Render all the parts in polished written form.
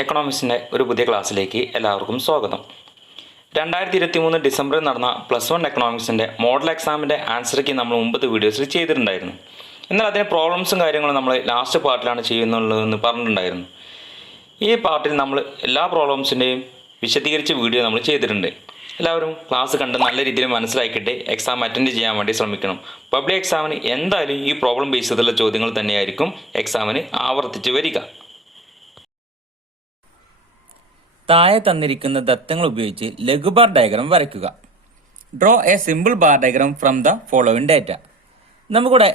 എക്കണോമിക്സിൻ്റെ ഒരു പുതിയ ക്ലാസ്സിലേക്ക് എല്ലാവർക്കും സ്വാഗതം. 2023 ഡിസംബറിൽ നടന്ന +1 എക്കണോമിക്സിൻ്റെ മോഡൽ എക്സാമിൻ്റെ ആൻസർക്ക് നമ്മൾ മുമ്പത്തെ വീഡിയോസിൽ ചെയ്തിട്ടുണ്ടായിരുന്നു. എന്നാൽ അതിൻ്റെ പ്രോബ്ലംസും കാര്യങ്ങളും നമ്മൾ ലാസ്റ്റ് പാർട്ടിലാണ് ചെയ്യുന്നുള്ളതെന്ന് പറഞ്ഞിട്ടുണ്ടായിരുന്നു. ഈ പാർട്ടിൽ നമ്മൾ എല്ലാ പ്രോബ്ലംസിൻ്റെയും വിശദീകരിച്ച വീഡിയോ നമ്മൾ ചെയ്തിട്ടുണ്ട്. എല്ലാവരും ക്ലാസ് കണ്ട് നല്ല രീതിയിൽ മനസ്സിലാക്കിയിട്ട് എക്സാം അറ്റൻഡ് ചെയ്യാൻ വേണ്ടി ശ്രമിക്കണം. പബ്ലിക് എക്സാമിന് എന്തായാലും ഈ പ്രോബ്ലം ബേസ് ചെയ്തുള്ള ചോദ്യങ്ങൾ തന്നെയായിരിക്കും എക്സാമിന് ആവർത്തിച്ച് വരിക. താഴെ തന്നിരിക്കുന്ന ദത്തങ്ങൾ ഉപയോഗിച്ച് ലഘുബാർ ഡയഗ്രാം വരയ്ക്കുക. Draw A simple bar diagram from the following data. നമുക്കിവിടെ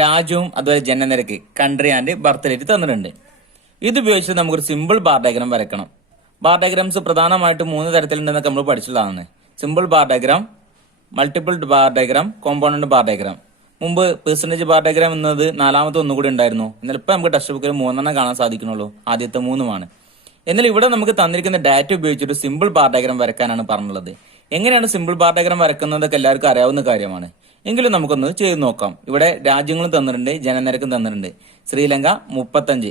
രാജ്യവും അതുപോലെ ജനനിരക്ക്, കൺട്രി ആൻഡ് ബർത്ത് ഡേറ്റ് തന്നിട്ടുണ്ട്. ഇത് ഉപയോഗിച്ച് നമുക്കൊരു സിമ്പിൾ ബാർ ഡയഗ്രാം വരയ്ക്കണം. ബാർ ഡയഗ്രാംസ് പ്രധാനമായിട്ട് 3 തരത്തിലുണ്ടെന്നൊക്കെ നമ്മൾ പഠിച്ചതാണ്. Simple bar diagram, multiple bar diagram, component bar diagram. മുമ്പ് പെർസെന്റേജ് ബാർ ഡയഗ്രാം എന്നത് 4ാമത്തെ ഒന്നുകൂടി ഉണ്ടായിരുന്നു. എന്നാൽ ഇപ്പൊ നമുക്ക് ടെക്സ്റ്റ് ബുക്കിൽ 3 കാണാൻ സാധിക്കുന്നുള്ളൂ. ആദ്യത്തെ 3 എന്നാൽ ഇവിടെ നമുക്ക് തന്നിരിക്കുന്ന ഡാറ്റ ഉപയോഗിച്ചിട്ട് സിമ്പിൾ ബാർ ഡയഗ്രാം വരയ്ക്കാനാണ് പറഞ്ഞുള്ളത്. എങ്ങനെയാണ് സിമ്പിൾ ബാർ ഡയഗ്രാം വരക്കുന്നതൊക്കെ എല്ലാവർക്കും അറിയാവുന്ന കാര്യമാണ്. എങ്കിലും നമുക്കൊന്ന് ചെയ്ത് നോക്കാം. ഇവിടെ രാജ്യങ്ങളും തന്നിട്ടുണ്ട്, ജനനിരക്കും തന്നിട്ടുണ്ട്. Sri Lanka 35,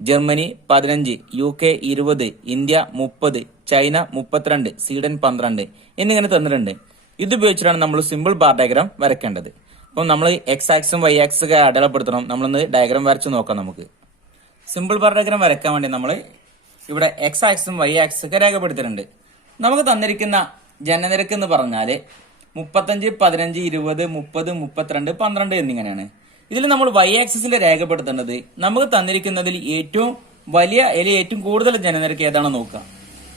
Germany 15, UK 20, India 30, China 32, Sweden 12 എന്നിങ്ങനെ തന്നിട്ടുണ്ട്. ഇത് ഉപയോഗിച്ചിട്ടാണ് നമ്മൾ സിമ്പിൾ ബാർ ഡയഗ്രാം വരയ്ക്കേണ്ടത്. അപ്പം നമ്മൾ എക്സ് ആക്സും വൈ ആക്സും ഒക്കെ അടയാളപ്പെടുത്തണം. നമ്മളൊന്ന് ഡയഗ്രാം വരച്ച് നോക്കാം. നമുക്ക് സിമ്പിൾ ബാർ ഡയഗ്രാം വരയ്ക്കാൻ വേണ്ടി നമ്മൾ ഇവിടെ എക്സ് ആക്സും വൈ ആക്സും ഒക്കെ രേഖപ്പെടുത്തിയിട്ടുണ്ട്. നമുക്ക് തന്നിരിക്കുന്ന ജനനിരക്ക് എന്ന് പറഞ്ഞാല് 35, 15, 20, 30, 32, 12 എന്നിങ്ങനെയാണ്. ഇതിൽ നമ്മൾ വൈ ആക്സിസിൽ രേഖപ്പെടുത്തേണ്ടത് നമുക്ക് തന്നിരിക്കുന്നതിൽ ഏറ്റവും വലിയ അല്ലെങ്കിൽ ഏറ്റവും കൂടുതൽ ജനനിരക്ക് ഏതാണെന്ന് നോക്കുക.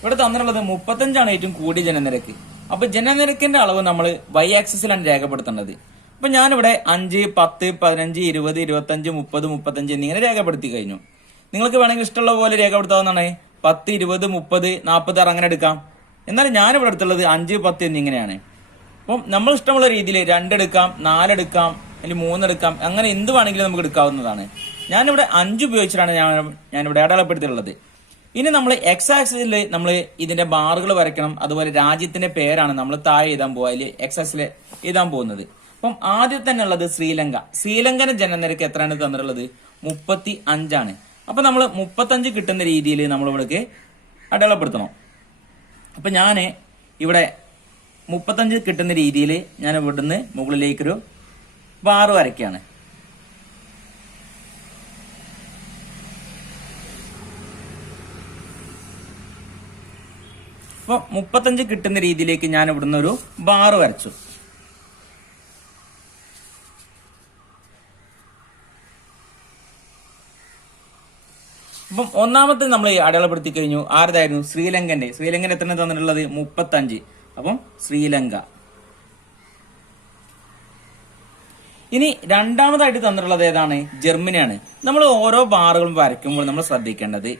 ഇവിടെ തന്നിട്ടുള്ളത് 35 ഏറ്റവും കൂടിയ ജനനിരക്ക്. അപ്പൊ ജനനിരക്കിന്റെ അളവ് നമ്മൾ വൈ ആക്സിസിലാണ് രേഖപ്പെടുത്തേണ്ടത്. അപ്പൊ ഞാനിവിടെ 5, 10, 15, 20, 25, 30, 35 എന്നിങ്ങനെ രേഖപ്പെടുത്തി കഴിഞ്ഞു. നിങ്ങൾക്ക് വേണമെങ്കിൽ ഇഷ്ടമുള്ള പോലെ രേഖപ്പെടുത്താവുന്നതാണ്. 10, 20, 30, 46 അങ്ങനെ എടുക്കാം. എന്നാലും ഞാനിവിടെ എടുത്തുള്ളത് 5, 10 എന്നിങ്ങനെയാണ്. അപ്പം നമ്മൾ ഇഷ്ടമുള്ള രീതിയിൽ 2 എടുക്കാം, 4 എടുക്കാം, അല്ലെങ്കിൽ 3 എടുക്കാം. അങ്ങനെ എന്ത് വേണമെങ്കിലും നമുക്ക് എടുക്കാവുന്നതാണ്. ഞാനിവിടെ 5 ഉപയോഗിച്ചിട്ടാണ് ഞാനിവിടെ അടയാളപ്പെടുത്തിയിട്ടുള്ളത്. ഇനി നമ്മൾ എക്സ് ആക്സിസിൽ നമ്മൾ ഇതിന്റെ ബാറുകൾ വരയ്ക്കണം. അതുപോലെ രാജ്യത്തിന്റെ പേരാണ് നമ്മൾ താഴെ എഴുതാൻ പോകുക, അല്ലെങ്കിൽ എക്സ് ആക്സിൽ എഴുതാൻ പോകുന്നത്. അപ്പം ആദ്യം തന്നെ ഉള്ളത് ശ്രീലങ്ക. ശ്രീലങ്കയുടെ ജനനിരക്ക് എത്രയാണ് തന്നിട്ടുള്ളത്? 35. അപ്പൊ നമ്മൾ 35 കിട്ടുന്ന രീതിയിൽ നമ്മൾ ഇവിടേക്ക് അടയാളപ്പെടുത്തണം. അപ്പൊ ഞാന് ഇവിടെ 35 കിട്ടുന്ന രീതിയിൽ ഞാൻ ഇവിടുന്ന് മുകളിലേക്കൊരു ബാറ് വരയ്ക്കുകയാണ്. അപ്പൊ 35 കിട്ടുന്ന രീതിയിലേക്ക് ഞാൻ ഇവിടുന്ന് ഒരു ബാറ് വരച്ചു. അപ്പം ഒന്നാമത്തെ നമ്മൾ അടയാളപ്പെടുത്തി കഴിഞ്ഞു. ആരുതായിരുന്നു? ശ്രീലങ്കന്റെ എത്ര തന്നിട്ടുള്ളത്? 35. അപ്പം ശ്രീലങ്ക. ഇനി രണ്ടാമതായിട്ട് തന്നിട്ടുള്ളത് ഏതാണ്? ജർമ്മനിയാണ്. നമ്മൾ ഓരോ ബാറുകളും വരയ്ക്കുമ്പോൾ നമ്മൾ ശ്രദ്ധിക്കേണ്ടത്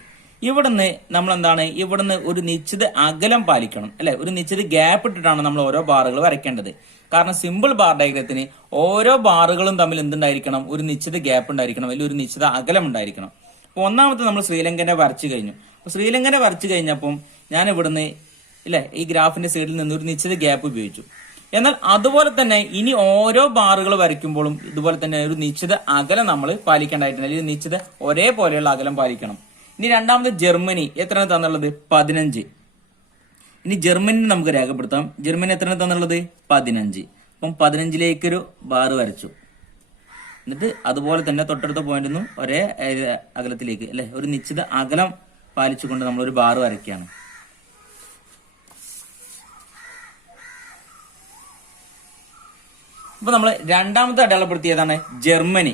ഇവിടുന്ന് നമ്മൾ എന്താണ്, ഇവിടുന്ന് ഒരു നിശ്ചിത അകലം പാലിക്കണം, അല്ലെ? ഒരു നിശ്ചിത ഗ്യാപ്പ് ഇട്ടിട്ടാണ് നമ്മൾ ഓരോ ബാറുകൾ വരയ്ക്കേണ്ടത്. കാരണം സിമ്പിൾ ബാർ ഡയഗ്രത്തിന് ഓരോ ബാറുകളും തമ്മിൽ എന്തുണ്ടായിരിക്കണം? ഒരു നിശ്ചിത ഗ്യാപ്പ് ഉണ്ടായിരിക്കണം, അല്ലെങ്കിൽ ഒരു നിശ്ചിത അകലം ഉണ്ടായിരിക്കണം. അപ്പൊ ഒന്നാമത്തെ നമ്മൾ ശ്രീലങ്കനെ വരച്ചു കഴിഞ്ഞു. അപ്പൊ ശ്രീലങ്കനെ വരച്ചു കഴിഞ്ഞപ്പം ഞാൻ ഇവിടുന്ന് ഇല്ലേ ഈ ഗ്രാഫിന്റെ സൈഡിൽ നിന്ന് ഒരു നിശ്ചിത ഗ്യാപ്പ് ഉപയോഗിച്ചു. എന്നാൽ അതുപോലെ തന്നെ ഇനി ഓരോ ബാറുകൾ വരയ്ക്കുമ്പോഴും ഇതുപോലെ തന്നെ ഒരു നിശ്ചിത അകലം നമ്മൾ പാലിക്കേണ്ടതായിട്ടുണ്ട്, അല്ലെങ്കിൽ നിശ്ചിത ഒരേപോലെയുള്ള അകലം പാലിക്കണം. ഇനി രണ്ടാമത് ജർമ്മനി എത്രയാണ് തന്നുള്ളത്? 15. ഇനി ജർമ്മനി നമുക്ക് രേഖപ്പെടുത്താം. ജർമ്മനി എത്രയാണ് തന്നുള്ളത്? 15. അപ്പം 15ലേക്കൊരു ബാറ് വരച്ചു. എന്നിട്ട് അതുപോലെ തന്നെ തൊട്ടടുത്ത പോയിന്റിൽ ഒരേ അകലത്തിലേക്ക്, അല്ലെ, ഒരു നിശ്ചിത അകലം പാലിച്ചുകൊണ്ട് നമ്മൾ ഒരു ബാർ വരയ്ക്കുകയാണ്. അപ്പൊ നമ്മൾ രണ്ടാമത്തെ അടയാളപ്പെടുത്തിയതാണ് ജർമ്മനി.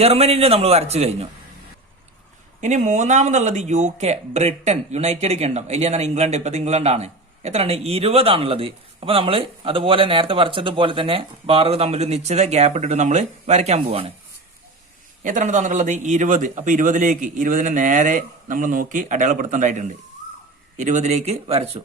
ജർമ്മനിന്റെ നമ്മൾ വരച്ചു കഴിഞ്ഞു. ഇനി മൂന്നാമതുള്ളത് UK, ബ്രിട്ടൻ, യുണൈറ്റഡ് കിങ്ഡം, അല്ലെങ്കിൽ ഇംഗ്ലണ്ട്. ഇപ്പത്തെ ഇംഗ്ലണ്ടാണ്. എത്രയാണ്? 20 അപ്പൊ നമ്മൾ അതുപോലെ നേരത്തെ വരച്ചതുപോലെ തന്നെ ബാറുകൾ തമ്മിൽ നിശ്ചിത ഗ്യാപ്പ് ഇട്ടിട്ട് നമ്മൾ വരയ്ക്കാൻ പോവാണ്. എത്രയാണ് തന്നിട്ടുള്ളത്? 20. അപ്പൊ 20നെ നേരെ നമ്മൾ നോക്കി അടയാളപ്പെടുത്തേണ്ടതായിട്ടുണ്ട്. 20ലേക്ക് വരച്ചു.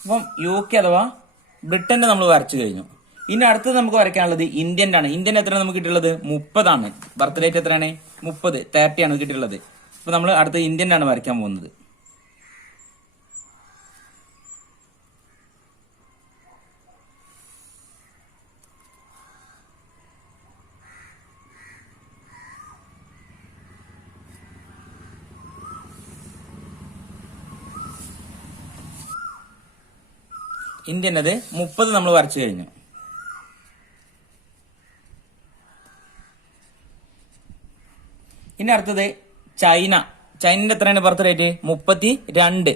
അപ്പം UK അഥവാ ബ്രിട്ടന്റെ നമ്മൾ വരച്ചു കഴിഞ്ഞു. ഇനി അടുത്തത് നമുക്ക് വരയ്ക്കാനുള്ളത് ഇന്ത്യൻ്റെ ആണ്. ഇന്ത്യൻ എത്രയാണ് നമുക്ക് കിട്ടിയുള്ളത്? 30. ബർത്ത് ഡേറ്റ് എത്രയാണ്? 30, 30 ആണ് കിട്ടിയുള്ളത്. അപ്പൊ നമ്മൾ അടുത്ത ഇന്ത്യൻ ആണ് വരയ്ക്കാൻ പോകുന്നത്. ഇന്ത്യൻ്റെത് 30 നമ്മൾ വരച്ചു കഴിഞ്ഞു. ഇനി അടുത്തത് ചൈന. ചൈനയുടെ എത്രയാണ് ബർത്ത് റേറ്റ്? 32.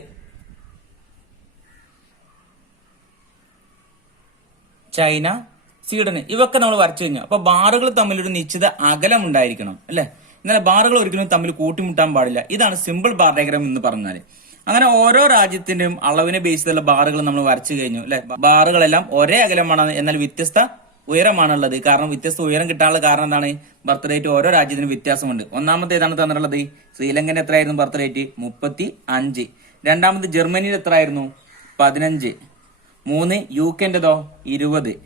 ചൈന, സ്വീഡന്, ഇവയൊക്കെ നമ്മൾ വരച്ചു കഴിഞ്ഞു. അപ്പൊ ബാറുകൾ തമ്മിലൊരു നിശ്ചിത അകലം ഉണ്ടായിരിക്കണം അല്ലെ. എന്നാൽ ബാറുകൾ ഒരിക്കലും തമ്മിൽ കൂട്ടിമുട്ടാൻ പാടില്ല. ഇതാണ് സിമ്പിൾ ബാർ ഡയഗ്രാം എന്ന് പറഞ്ഞാൽ. അങ്ങനെ ഓരോ രാജ്യത്തിന്റെയും അളവിനെ ബേസ് ചെയ്തുള്ള ബാറുകൾ നമ്മൾ വരച്ചു കഴിഞ്ഞു അല്ലെ. ബാറുകളെല്ലാം ഒരേ അകലമാണ്, എന്നാൽ വ്യത്യസ്ത ഉയരമാണുള്ളത്. കാരണം വ്യത്യസ്ത ഉയരം കിട്ടാനുള്ള കാരണം എന്താണ്? ബർത്ത് റേറ്റ് ഓരോ രാജ്യത്തിനും വ്യത്യാസമുണ്ട്. ഒന്നാമത്തെ ഏതാണ് തന്നിട്ടുള്ളത്? ശ്രീലങ്കന്റെ എത്രയായിരുന്നു ബർത്ത് റേറ്റ്? 35. രണ്ടാമത് ജർമ്മനിയുടെ എത്രയായിരുന്നു? 15. 3 UK-ന്റെതോ? 20.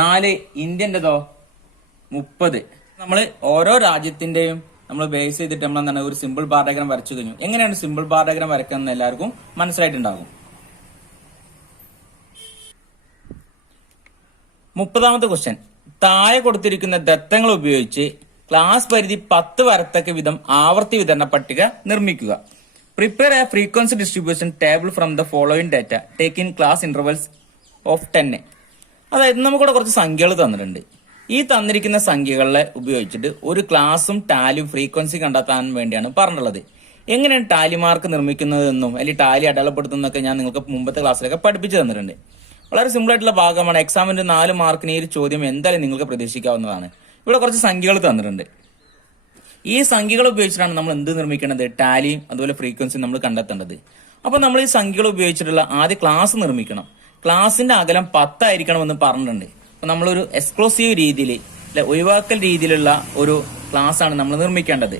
4 ഇന്ത്യന്റെതോ? 30. നമ്മൾ ഓരോ രാജ്യത്തിന്റെയും നമ്മൾ ബേസ് ചെയ്തിട്ട് നമ്മൾ എന്താണ് ഒരു സിമ്പിൾ ബാർ ഡയഗ്രാം വരച്ചു കഴിഞ്ഞു. എങ്ങനെയാണ് സിമ്പിൾ ബാർ ഡയഗ്രാം വരയ്ക്കുന്നത് എല്ലാവർക്കും മനസ്സിലായിട്ടുണ്ടാകും. 30ാമത്തെ ക്വസ്റ്റ്യൻ. താഴെ കൊടുത്തിരിക്കുന്ന ദത്തങ്ങൾ ഉപയോഗിച്ച് ക്ലാസ് പരിധി 10 വരത്തക്ക വിധം ആവർത്തി വിതരണ പട്ടിക നിർമ്മിക്കുക. Prepare A frequency distribution table from the following data take in class intervals of 10. അതായത് നമുക്കിവിടെ കുറച്ച് സംഖ്യകൾ തന്നിട്ടുണ്ട്. ഈ തന്നിരിക്കുന്ന സംഖ്യകളെ ഉപയോഗിച്ചിട്ട് ഒരു ക്ലാസും ടാലിയും ഫ്രീക്വൻസി കണ്ടെത്താൻ വേണ്ടിയാണ് പറഞ്ഞിട്ടുള്ളത്. എങ്ങനെയാണ് ടാലി മാർക്ക് നിർമ്മിക്കുന്നതെന്നും അല്ലെങ്കിൽ ടാലി അടയാളപ്പെടുത്തുന്നതൊക്കെ ഞാൻ നിങ്ങൾക്ക് മുമ്പത്തെ ക്ലാസ്സിലൊക്കെ പഠിപ്പിച്ചു തന്നിട്ടുണ്ട്. വളരെ സിമ്പിൾ ആയിട്ടുള്ള ഭാഗമാണ്. എക്സാമിന്റെ 4 മാർക്കിന് ഈ ഒരു ചോദ്യം എന്തായാലും നിങ്ങൾക്ക് പ്രതീക്ഷിക്കാവുന്നതാണ്. ഇവിടെ കുറച്ച് സംഖ്യകൾ തന്നിട്ടുണ്ട്. ഈ സംഖ്യകൾ ഉപയോഗിച്ചിട്ടാണ് നമ്മൾ എന്ത് നിർമ്മിക്കേണ്ടത്? ടാലിയും അതുപോലെ ഫ്രീക്വൻസിയും നമ്മൾ കണ്ടെത്തേണ്ടത്. അപ്പൊ നമ്മൾ ഈ സംഖ്യകൾ ഉപയോഗിച്ചിട്ടുള്ള ആദ്യ ക്ലാസ് നിർമ്മിക്കണം. ക്ലാസിന്റെ അകലം 10 ആയിരിക്കണമെന്ന് പറഞ്ഞിട്ടുണ്ട്. അപ്പൊ നമ്മളൊരു എക്സ്ക്ലൂസീവ് രീതിയിൽ അല്ലെ, ഒഴിവാക്കൽ രീതിയിലുള്ള ഒരു ക്ലാസ് ആണ് നമ്മൾ നിർമ്മിക്കേണ്ടത്.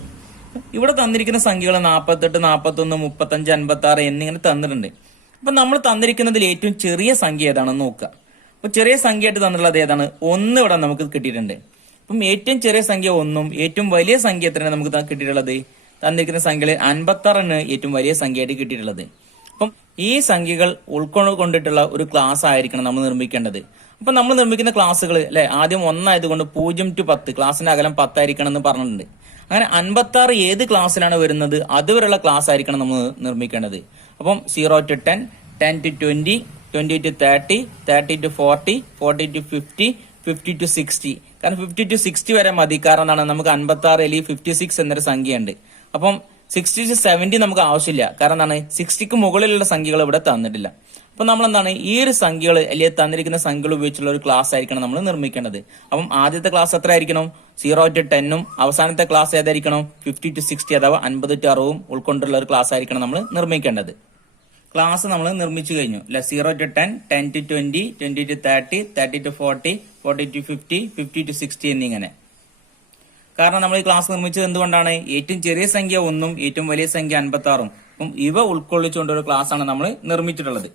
ഇവിടെ തന്നിരിക്കുന്ന സംഖ്യകൾ 48, 41, 35, 56 എന്നിങ്ങനെ തന്നിട്ടുണ്ട്. അപ്പൊ നമ്മൾ തന്നിരിക്കുന്നതിൽ ഏറ്റവും ചെറിയ സംഖ്യ ഏതാണെന്ന് നോക്കുക. അപ്പൊ ചെറിയ സംഖ്യയായിട്ട് തന്നിട്ടുള്ളത് ഏതാണ്? 1 ഇവിടെ നമുക്ക് കിട്ടിയിട്ടുണ്ട്. അപ്പം ഏറ്റവും ചെറിയ സംഖ്യ 1ഉം ഏറ്റവും വലിയ സംഖ്യ എത്രയാണ് നമുക്ക് കിട്ടിയിട്ടുള്ളത്? തന്നിരിക്കുന്ന സംഖ്യയിൽ 56 ഏറ്റവും വലിയ സംഖ്യയായിട്ട് കിട്ടിയിട്ടുള്ളത്. അപ്പം ഈ സംഖ്യകൾ ഉൾക്കൊണ്ടിട്ടുള്ള ഒരു ക്ലാസ് ആയിരിക്കണം നമ്മൾ നിർമ്മിക്കേണ്ടത്. അപ്പൊ നമ്മൾ നിർമ്മിക്കുന്ന ക്ലാസ്സുകൾ അല്ലെ, ആദ്യം 1 ആയതുകൊണ്ട് 0 to 10 ക്ലാസിന്റെ അകലം 10 ആയിരിക്കണം എന്ന് പറഞ്ഞിട്ടുണ്ട്. അങ്ങനെ 56 ഏത് ക്ലാസ്സിലാണ് വരുന്നത് അതുവരെയുള്ള ക്ലാസ് ആയിരിക്കണം നമ്മൾ നിർമ്മിക്കേണ്ടത്. അപ്പം 0 to 10, 10 to 20, 20 to 30, 30 to 40, 40 to 50, 50 to 60. കാരണം 50 to 60 വരെ മതി. കാരണം എന്താണ്? നമുക്ക് 56 അല്ലെങ്കിൽ 56 എന്നൊരു സംഖ്യയുണ്ട്. അപ്പം 60 to 70 നമുക്ക് ആവശ്യമില്ല. കാരണം എന്താണ്? 60ക്ക് മുകളിലുള്ള സംഖ്യകൾ ഇവിടെ തന്നിട്ടില്ല. അപ്പൊ നമ്മൾ എന്താണ് ഈ ഒരു സംഖ്യകൾ അല്ലെങ്കിൽ തന്നിരിക്കുന്ന സംഖ്യകൾ ഉപയോഗിച്ചുള്ള ഒരു ക്ലാസ് ആയിരിക്കണം നമ്മൾ നിർമ്മിക്കേണ്ടത്. അപ്പം ആദ്യത്തെ ക്ലാസ് എത്ര ആയിരിക്കണം? 0 to 10ഉം അവസാനത്തെ ക്ലാസ് ഏതായിരിക്കണം? 50 to 60 അഥവാ 50 to 60ഉം ഉൾക്കൊണ്ടുള്ള ഒരു ക്ലാസ് ആയിരിക്കണം നമ്മൾ നിർമ്മിക്കേണ്ടത്. ക്ലാസ് നമ്മൾ നിർമ്മിച്ചു കഴിഞ്ഞു അല്ലെ. 0 to 10, 10 to 20, 20 to 30, 30 to 40, 40 to 50, 50 to 60 എന്നിങ്ങനെ. കാരണം നമ്മൾ ഈ ക്ലാസ് നിർമ്മിച്ചത് എന്തുകൊണ്ടാണ്? ഏറ്റവും ചെറിയ സംഖ്യ 1ഉം ഏറ്റവും വലിയ സംഖ്യ 56ഉം. അപ്പം ഇവ ഉൾക്കൊള്ളിച്ചുകൊണ്ട് ഒരു ക്ലാസ് ആണ് നമ്മൾ നിർമ്മിച്ചിട്ടുള്ളത്.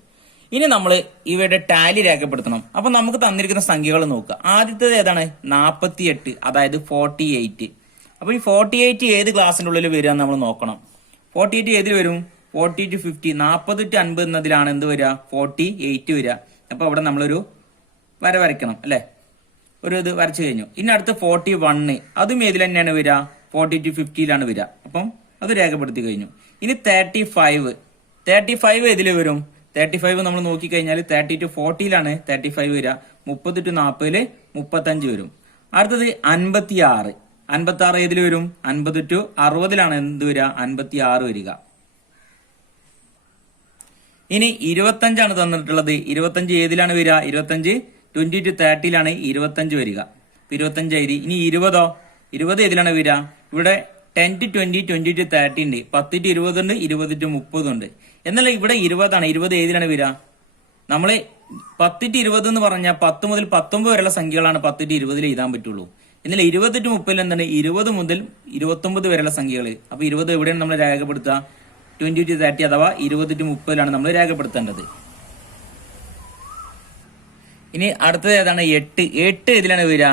ഇനി നമ്മൾ ഇവയുടെ ടാലി രേഖപ്പെടുത്തണം. അപ്പൊ നമുക്ക് തന്നിരിക്കുന്ന സംഖ്യകൾ നോക്കുക. ആദ്യത്തേത് ഏതാണ്? 48, അതായത് 48. അപ്പൊ ഈ 48 ഏത് ക്ലാസിന്റെ ഉള്ളിൽ വരിക നമ്മൾ നോക്കണം. 48 ഏതിൽ വരും? 40 to 50, 40 to 50 എന്നതിലാണ് എന്ത് വരിക? 48 വരിക. അപ്പൊ അവിടെ നമ്മളൊരു വര വരയ്ക്കണം അല്ലെ. ഒരു ഇത് വരച്ചു കഴിഞ്ഞു. ഇനി അടുത്ത് 41, അതും ഏതിൽ തന്നെയാണ് വരിക? 40 to 50യിലാണ് വരിക. അപ്പം അത് രേഖപ്പെടുത്തി കഴിഞ്ഞു. ഇനി 35 ഏതിൽ വരും? 35 നമ്മൾ നോക്കിക്കഴിഞ്ഞാൽ 30 to 40യിലാണ് 35 വരിക. 30 to 40 35 വരും. അടുത്തത് 56 ഏതിൽ വരും? 50 to 60ലാണ് എന്ത് വരിക? 56 വരിക. ഇനി 25 തന്നിട്ടുള്ളത്. 25 ഏതിലാണ് വരിക? 25 20 to 30യിലാണ് 25 വരിക. 25 എഴുതി. ഇനി 20 ഏതിലാണ് വരിക? ഇവിടെ 10 to 20, 20 to 30 ഉണ്ട്. 10 to 20 ഉണ്ട്, 20 to 30 ഉണ്ട്. എന്നാൽ ഇവിടെ 20 ആണ്. 20 ഏതിലാണ് വരിക? നമ്മള് 10 to 20 എന്ന് പറഞ്ഞാൽ 10 മുതൽ 19 വരെയുള്ള സംഖ്യകളാണ് 10 to 20 എഴുതാൻ പറ്റുള്ളൂ. എന്നാൽ 20 to 30 എന്താണ്? 20 മുതൽ 29 വരെയുള്ള സംഖ്യകൾ. അപ്പൊ 20 എവിടെയാണ് നമ്മൾ രേഖപ്പെടുത്തുക? 20 to 30 അഥവാ 20 to 30ലാണ് നമ്മൾ രേഖപ്പെടുത്തേണ്ടത്. ഇനി അടുത്തത് ഏതാണ്? 8 ഏതിലാണ് വരിക?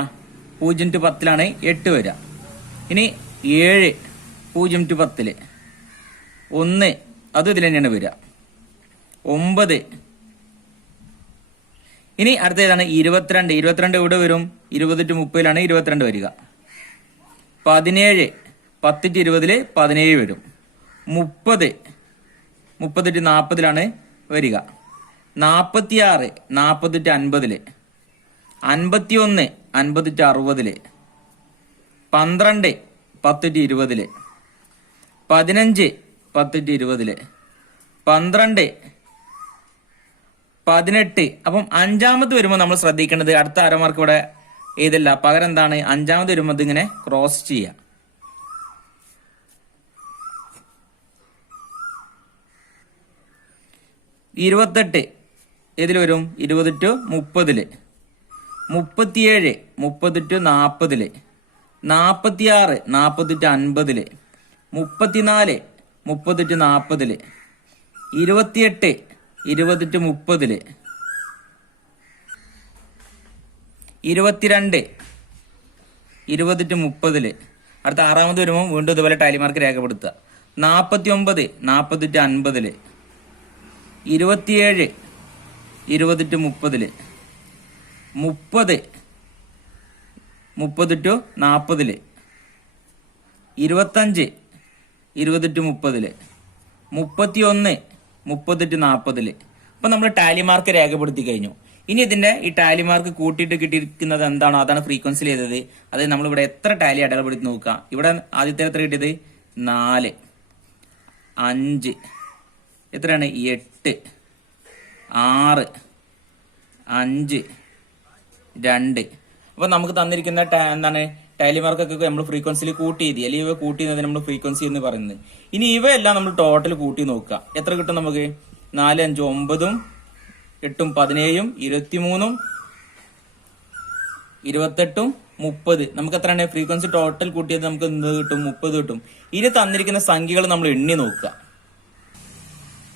0 to 10ലാണ് 8 വരിക. ഇനി 7 0 to 10, 1 അത് ഇതിൽ തന്നെയാണ് വരിക. 9. ഇനി അടുത്ത ഏതാണ്? 22 എവിടെ വരും? 20 to 30ലാണ് 22 വരിക. 17 10 to 20 17 വരും. 30 to 40ലാണ് വരിക. 46 40/50, 51 50/60, 12 10/20, 15 10/20, 12 18. അപ്പം അഞ്ചാമത് വരുമ്പോൾ നമ്മൾ ശ്രദ്ധിക്കേണ്ടത് അടുത്ത അരമാർക്ക് ഇവിടെ ഏതല്ല, പകരം എന്താണ് അഞ്ചാമത് വരുമ്പോൾ ഇതിങ്ങനെ ക്രോസ് ചെയ്യാം. 28 ഏതിൽ വരും? 20/30, 37 30/40, 46 40/50, 34 30/40, 28 20/30, 22 20/30. അടുത്ത ആറാമത് വരുമ്പോൾ വീണ്ടും ഇതുപോലെ ടാലി മാർക്ക് രേഖപ്പെടുത്തുക. 49 40/50, 27 20/30, 30 30/40, 25 20/30, 31 30/40. അപ്പൊ നമ്മൾ ടാലി മാർക്ക് രേഖപ്പെടുത്തി കഴിഞ്ഞു. ഇനി ഇതിന്റെ ഈ ടാലി മാർക്ക് കൂട്ടിയിട്ട് കിട്ടിയിരിക്കുന്നത് എന്താണോ അതാണ് ഫ്രീക്വൻസി ചെയ്തത്. അത് നമ്മളിവിടെ എത്ര ടാലി അടയാളപ്പെടുത്തി നോക്കുക. ഇവിടെ ആദ്യത്തെ എത്ര കിട്ടിയത്? 4, 5, എത്രയാണ്? 8, 6, 5, 2. അപ്പൊ നമുക്ക് തന്നിരിക്കുന്ന എന്താണ് ടാലി മാർക്കൊക്കെ നമ്മൾ ഫ്രീക്വൻസിയിൽ കൂട്ടി ചെയ്തി, അല്ലെങ്കിൽ ഇവ കൂട്ടി നമ്മൾ ഫ്രീക്വൻസി എന്ന് പറയുന്നത്. ഇനി ഇവയെല്ലാം നമ്മൾ ടോട്ടൽ കൂട്ടി നോക്കുക. എത്ര കിട്ടും നമുക്ക്? 4 5 9 8 17 23 28 30. നമുക്ക് എത്രയാണ് ഫ്രീക്വൻസി ടോട്ടൽ കൂട്ടിയത്? നമുക്ക് എന്ത് കിട്ടും? 30 കിട്ടും. ഇനി തന്നിരിക്കുന്ന സംഖ്യകൾ നമ്മൾ എണ്ണി നോക്കുക.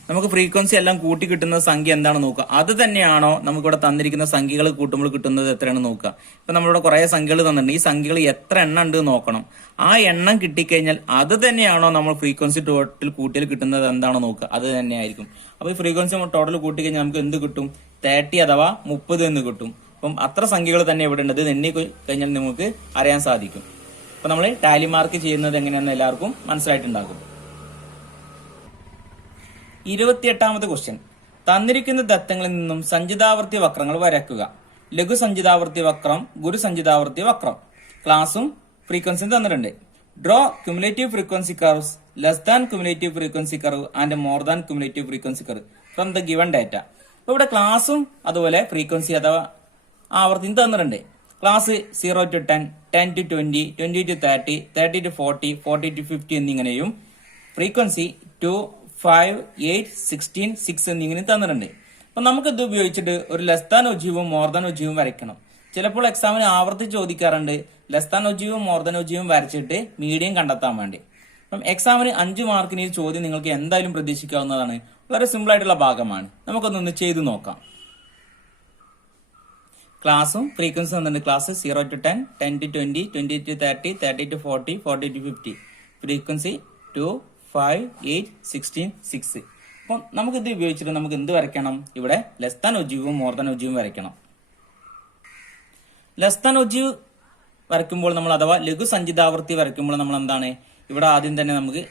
നമുക്ക് ഫ്രീക്വൻസി എല്ലാം കൂട്ടി കിട്ടുന്ന സംഖ്യ എന്താണ് നോക്കുക. അത് തന്നെയാണോ നമുക്കിവിടെ തന്നിരിക്കുന്ന സംഖ്യകൾ കൂട്ടുമ്പോൾ കിട്ടുന്നത് എത്രയാണ് നോക്കുക. ഇപ്പൊ നമ്മളിവിടെ കുറെ സംഖ്യകൾ തന്നിട്ടുണ്ട്. ഈ സംഖ്യകൾ എത്ര എണ്ണം ഉണ്ട് നോക്കണം. ആ എണ്ണം കിട്ടിക്കഴിഞ്ഞാൽ അത് തന്നെയാണോ നമ്മൾ ഫ്രീക്വൻസി ടോട്ടൽ കൂട്ടിയിൽ കിട്ടുന്നത് എന്താണോ നോക്കുക. അത് തന്നെയായിരിക്കും. അപ്പൊ ഈ ഫ്രീക്വൻസി ടോട്ടൽ കൂട്ടിക്കഴിഞ്ഞാൽ നമുക്ക് എന്ത് കിട്ടും? 30 അഥവാ 30 എന്ന് കിട്ടും. അപ്പം അത്ര സംഖ്യകൾ തന്നെ ഇവിടെ ഉണ്ട്. ഇത് എണ്ണി കഴിഞ്ഞാൽ നമുക്ക് അറിയാൻ സാധിക്കും. അപ്പൊ നമ്മൾ ടാലി മാർക്ക് ചെയ്യുന്നത് എങ്ങനെയാണെന്ന് എല്ലാവർക്കും മനസ്സിലായിട്ടുണ്ടാകും. 28ാമത്തെ ക്വസ്റ്റ്യൻ. തന്നിരിക്കുന്ന ദത്തങ്ങളിൽ നിന്നും സഞ്ചിതാവർത്തി വക്രങ്ങൾ വരയ്ക്കുക. ലഘു സഞ്ചിതാവർത്തി വക്രം, ഗുരു സഞ്ചിതാവർത്തി വക്രം. ക്ലാസും ഫ്രീക്വൻസിയും തന്നിട്ടുണ്ട്. Draw cumulative frequency curves less than cumulative frequency curve and more than cumulative frequency curve from the given data. അപ്പൊ ഇവിടെ ക്ലാസും അതുപോലെ ഫ്രീക്വൻസി അഥവാ ആവർത്തിയും തന്നിട്ടുണ്ട്. Class 0 to 10, 10 to 20, 20 to 30, 30 to 40, 40 to 50 എന്നിങ്ങനെയും frequency 2, 5, 8, 16, 6 എന്നിങ്ങനെ തന്നിട്ടുണ്ട്. അപ്പൊ നമുക്ക് ഇത് ഉപയോഗിച്ചിട്ട് ഒരു ലെസ് ദാൻ ഒജീവും മോർ ദാൻ ഒജീവും വരയ്ക്കണം. ചിലപ്പോൾ എക്സാമിന് ആവർത്തിച്ച് ചോദിക്കാറുണ്ട് ലെസ് ദാൻ ഒജീവും മോർ ദാൻ ഒജീവും വരച്ചിട്ട് മീഡിയം കണ്ടെത്താൻ വേണ്ടി. അപ്പം എക്സാമിന് 5 മാർക്കിന് ഈ ചോദ്യം നിങ്ങൾക്ക് എന്തായാലും പ്രതീക്ഷിക്കാവുന്നതാണ്. വളരെ സിമ്പിൾ ആയിട്ടുള്ള ഭാഗമാണ്. നമുക്കൊന്നൊന്ന് ചെയ്തു നോക്കാം. ക്ലാസും ഫ്രീക്വൻസി തന്നിട്ടുണ്ട്. Class 0 to 10, 10 to 20, 20 to 30, 30 to 40, 40 to 50. Frequency 2, 5, 8, 16, 6. അപ്പം നമുക്കിത് ഉപയോഗിച്ചിട്ട് നമുക്ക് എന്ത് വരയ്ക്കണം? ഇവിടെ ലെസ് ദാൻ ഒജീവും മോർ ദാൻ ഒജീവും വരയ്ക്കണം. ലെസ് ദാൻ ഒജീവ് വരയ്ക്കുമ്പോൾ നമ്മൾ അഥവാ ലഘു സഞ്ചിതാവർത്തി വരയ്ക്കുമ്പോൾ നമ്മൾ എന്താണ് ഇവിടെ ആദ്യം തന്നെ നമുക്ക്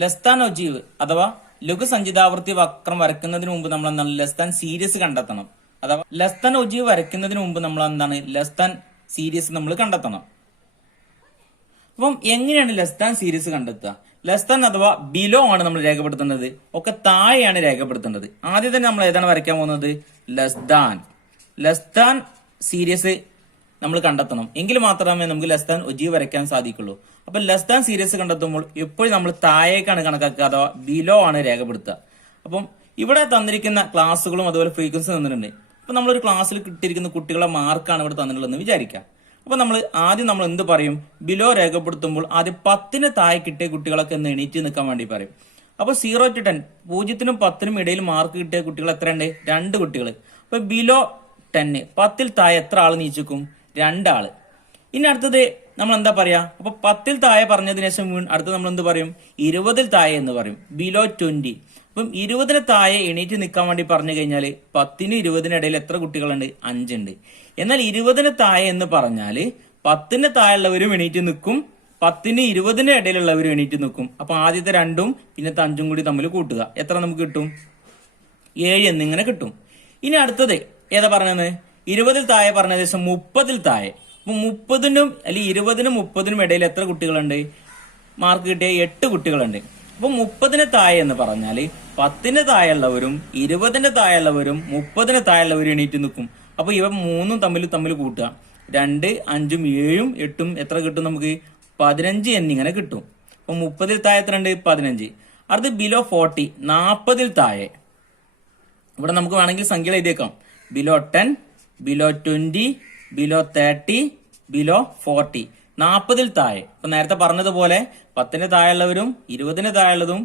ലെസ് ദാൻ ഒജീവ് അഥവാ ലഘു സഞ്ചിതാവർത്തി വക്രം വരയ്ക്കുന്നതിന് മുമ്പ് നമ്മൾ എന്താണ് ലെസ് ദാൻ സീരീസ് കണ്ടെത്തണം. അഥവാ ലെസ് ദാൻ ഒജീവ് വരയ്ക്കുന്നതിന് മുമ്പ് നമ്മൾ എന്താണ് ലെസ് ദാൻ സീരീസ് നമ്മൾ കണ്ടെത്തണം. അപ്പം എങ്ങനെയാണ് ലെസ് ദാൻ സീരീസ് കണ്ടെത്തുക? ലെസ് ദാൻ അഥവാ ബിലോ ആണ് നമ്മൾ രേഖപ്പെടുത്തേണ്ടത്. ഒക്കെ താഴെയാണ് രേഖപ്പെടുത്തേണ്ടത്. ആദ്യം തന്നെ നമ്മൾ ഏതാണ് വരയ്ക്കാൻ പോകുന്നത്? ലെസ് ദാൻ സീരീസ് നമ്മൾ കണ്ടെത്തണം. എങ്കിൽ മാത്രമേ നമുക്ക് ലെസ് ദാൻ ഒജീവ് വരയ്ക്കാൻ സാധിക്കുള്ളൂ. അപ്പൊ ലെസ് ദാൻ സീരീസ് കണ്ടെത്തുമ്പോൾ എപ്പോഴും നമ്മൾ താഴേക്കാണ് കണക്കാക്കുക അഥവാ ബിലോ ആണ് രേഖപ്പെടുത്തുക. അപ്പം ഇവിടെ തന്നിരിക്കുന്ന ക്ലാസ്സുകളും അതുപോലെ ഫ്രീക്വൻസി തന്നിട്ടുണ്ട്. അപ്പൊ നമ്മളൊരു ക്ലാസ്സിൽ കിട്ടിയിരിക്കുന്ന കുട്ടികളുടെ മാർക്കാണ് ഇവിടെ തന്നിട്ടുള്ളതെന്ന് വിചാരിക്കാം. അപ്പൊ നമ്മൾ എന്ത് പറയും? ബിലോ രേഖപ്പെടുത്തുമ്പോൾ ആദ്യം 10 താഴെ കിട്ടിയ കുട്ടികളൊക്കെ ഒന്ന് എണീറ്റ് നിൽക്കാൻ വേണ്ടി പറയും. അപ്പൊ 0 to 10, 0 നും 10 ഇടയിൽ മാർക്ക് കിട്ടിയ കുട്ടികൾ എത്ര ഉണ്ട്? 2 കുട്ടികൾ. അപ്പൊ ബിലോ 10, 10 താഴെ എത്ര ആള് നീച്ചിക്കും? 2 ആള്. ഇനി അടുത്തത് നമ്മൾ എന്താ പറയാ? അപ്പൊ 10 താഴെ പറഞ്ഞതിന് ശേഷം അടുത്തത് നമ്മൾ എന്ത് പറയും? 20 താഴെ എന്ന് പറയും. ബിലോ 20. അപ്പം 20 താഴെ എണീറ്റ് നിൽക്കാൻ വേണ്ടി പറഞ്ഞു കഴിഞ്ഞാൽ 10നും 20നും ഇടയിൽ എത്ര കുട്ടികളുണ്ട്? 5 ഉണ്ട്. എന്നാൽ 20 താഴെ എന്ന് പറഞ്ഞാൽ 10ന് താഴെയുള്ളവരും എണീറ്റ് നിൽക്കും, 10നും 20നും ഇടയിലുള്ളവരും എണീറ്റ് നിൽക്കും. അപ്പൊ ആദ്യത്തെ 2ഉം പിന്നത്തെ 5ഉം കൂടി തമ്മിൽ കൂട്ടുക, എത്ര നമുക്ക് കിട്ടും? 7 എന്നിങ്ങനെ കിട്ടും. ഇനി അടുത്തത് ഏതാ പറഞ്ഞത്? 20 താഴെ പറഞ്ഞ ശേഷം 30 താഴെ. അപ്പൊ 30നും അല്ലെങ്കിൽ 20നും 30നും ഇടയിൽ എത്ര കുട്ടികളുണ്ട്? മാർക്ക് കിട്ടിയ 8 കുട്ടികളുണ്ട്. അപ്പൊ 30ന് താഴെ എന്ന് പറഞ്ഞാല് 10ന് താഴെയുള്ളവരും 20ന് താഴെയുള്ളവരും 30ന് താഴെയുള്ളവരും എണീറ്റ് നിൽക്കും. അപ്പൊ ഇവ മൂന്നും തമ്മിൽ കൂട്ടുക, 2, 5ഉം 7ഉം 8ഉം എത്ര കിട്ടും നമുക്ക്? 15 എന്നിങ്ങനെ കിട്ടും. അപ്പൊ 30 താഴെ എത്ര ഉണ്ട്? 15. അടുത്ത് ബിലോ 40, 40 താഴെ. ഇവിടെ നമുക്ക് വേണമെങ്കിൽ സംഖ്യകൾ എഴുതിയേക്കാം. Below 10, below 20, below 30, below 40. 40 താഴെ. ഇപ്പൊ നേരത്തെ പറഞ്ഞതുപോലെ 10ന് താഴെയുള്ളവരും 20ന് താഴെയുള്ളതും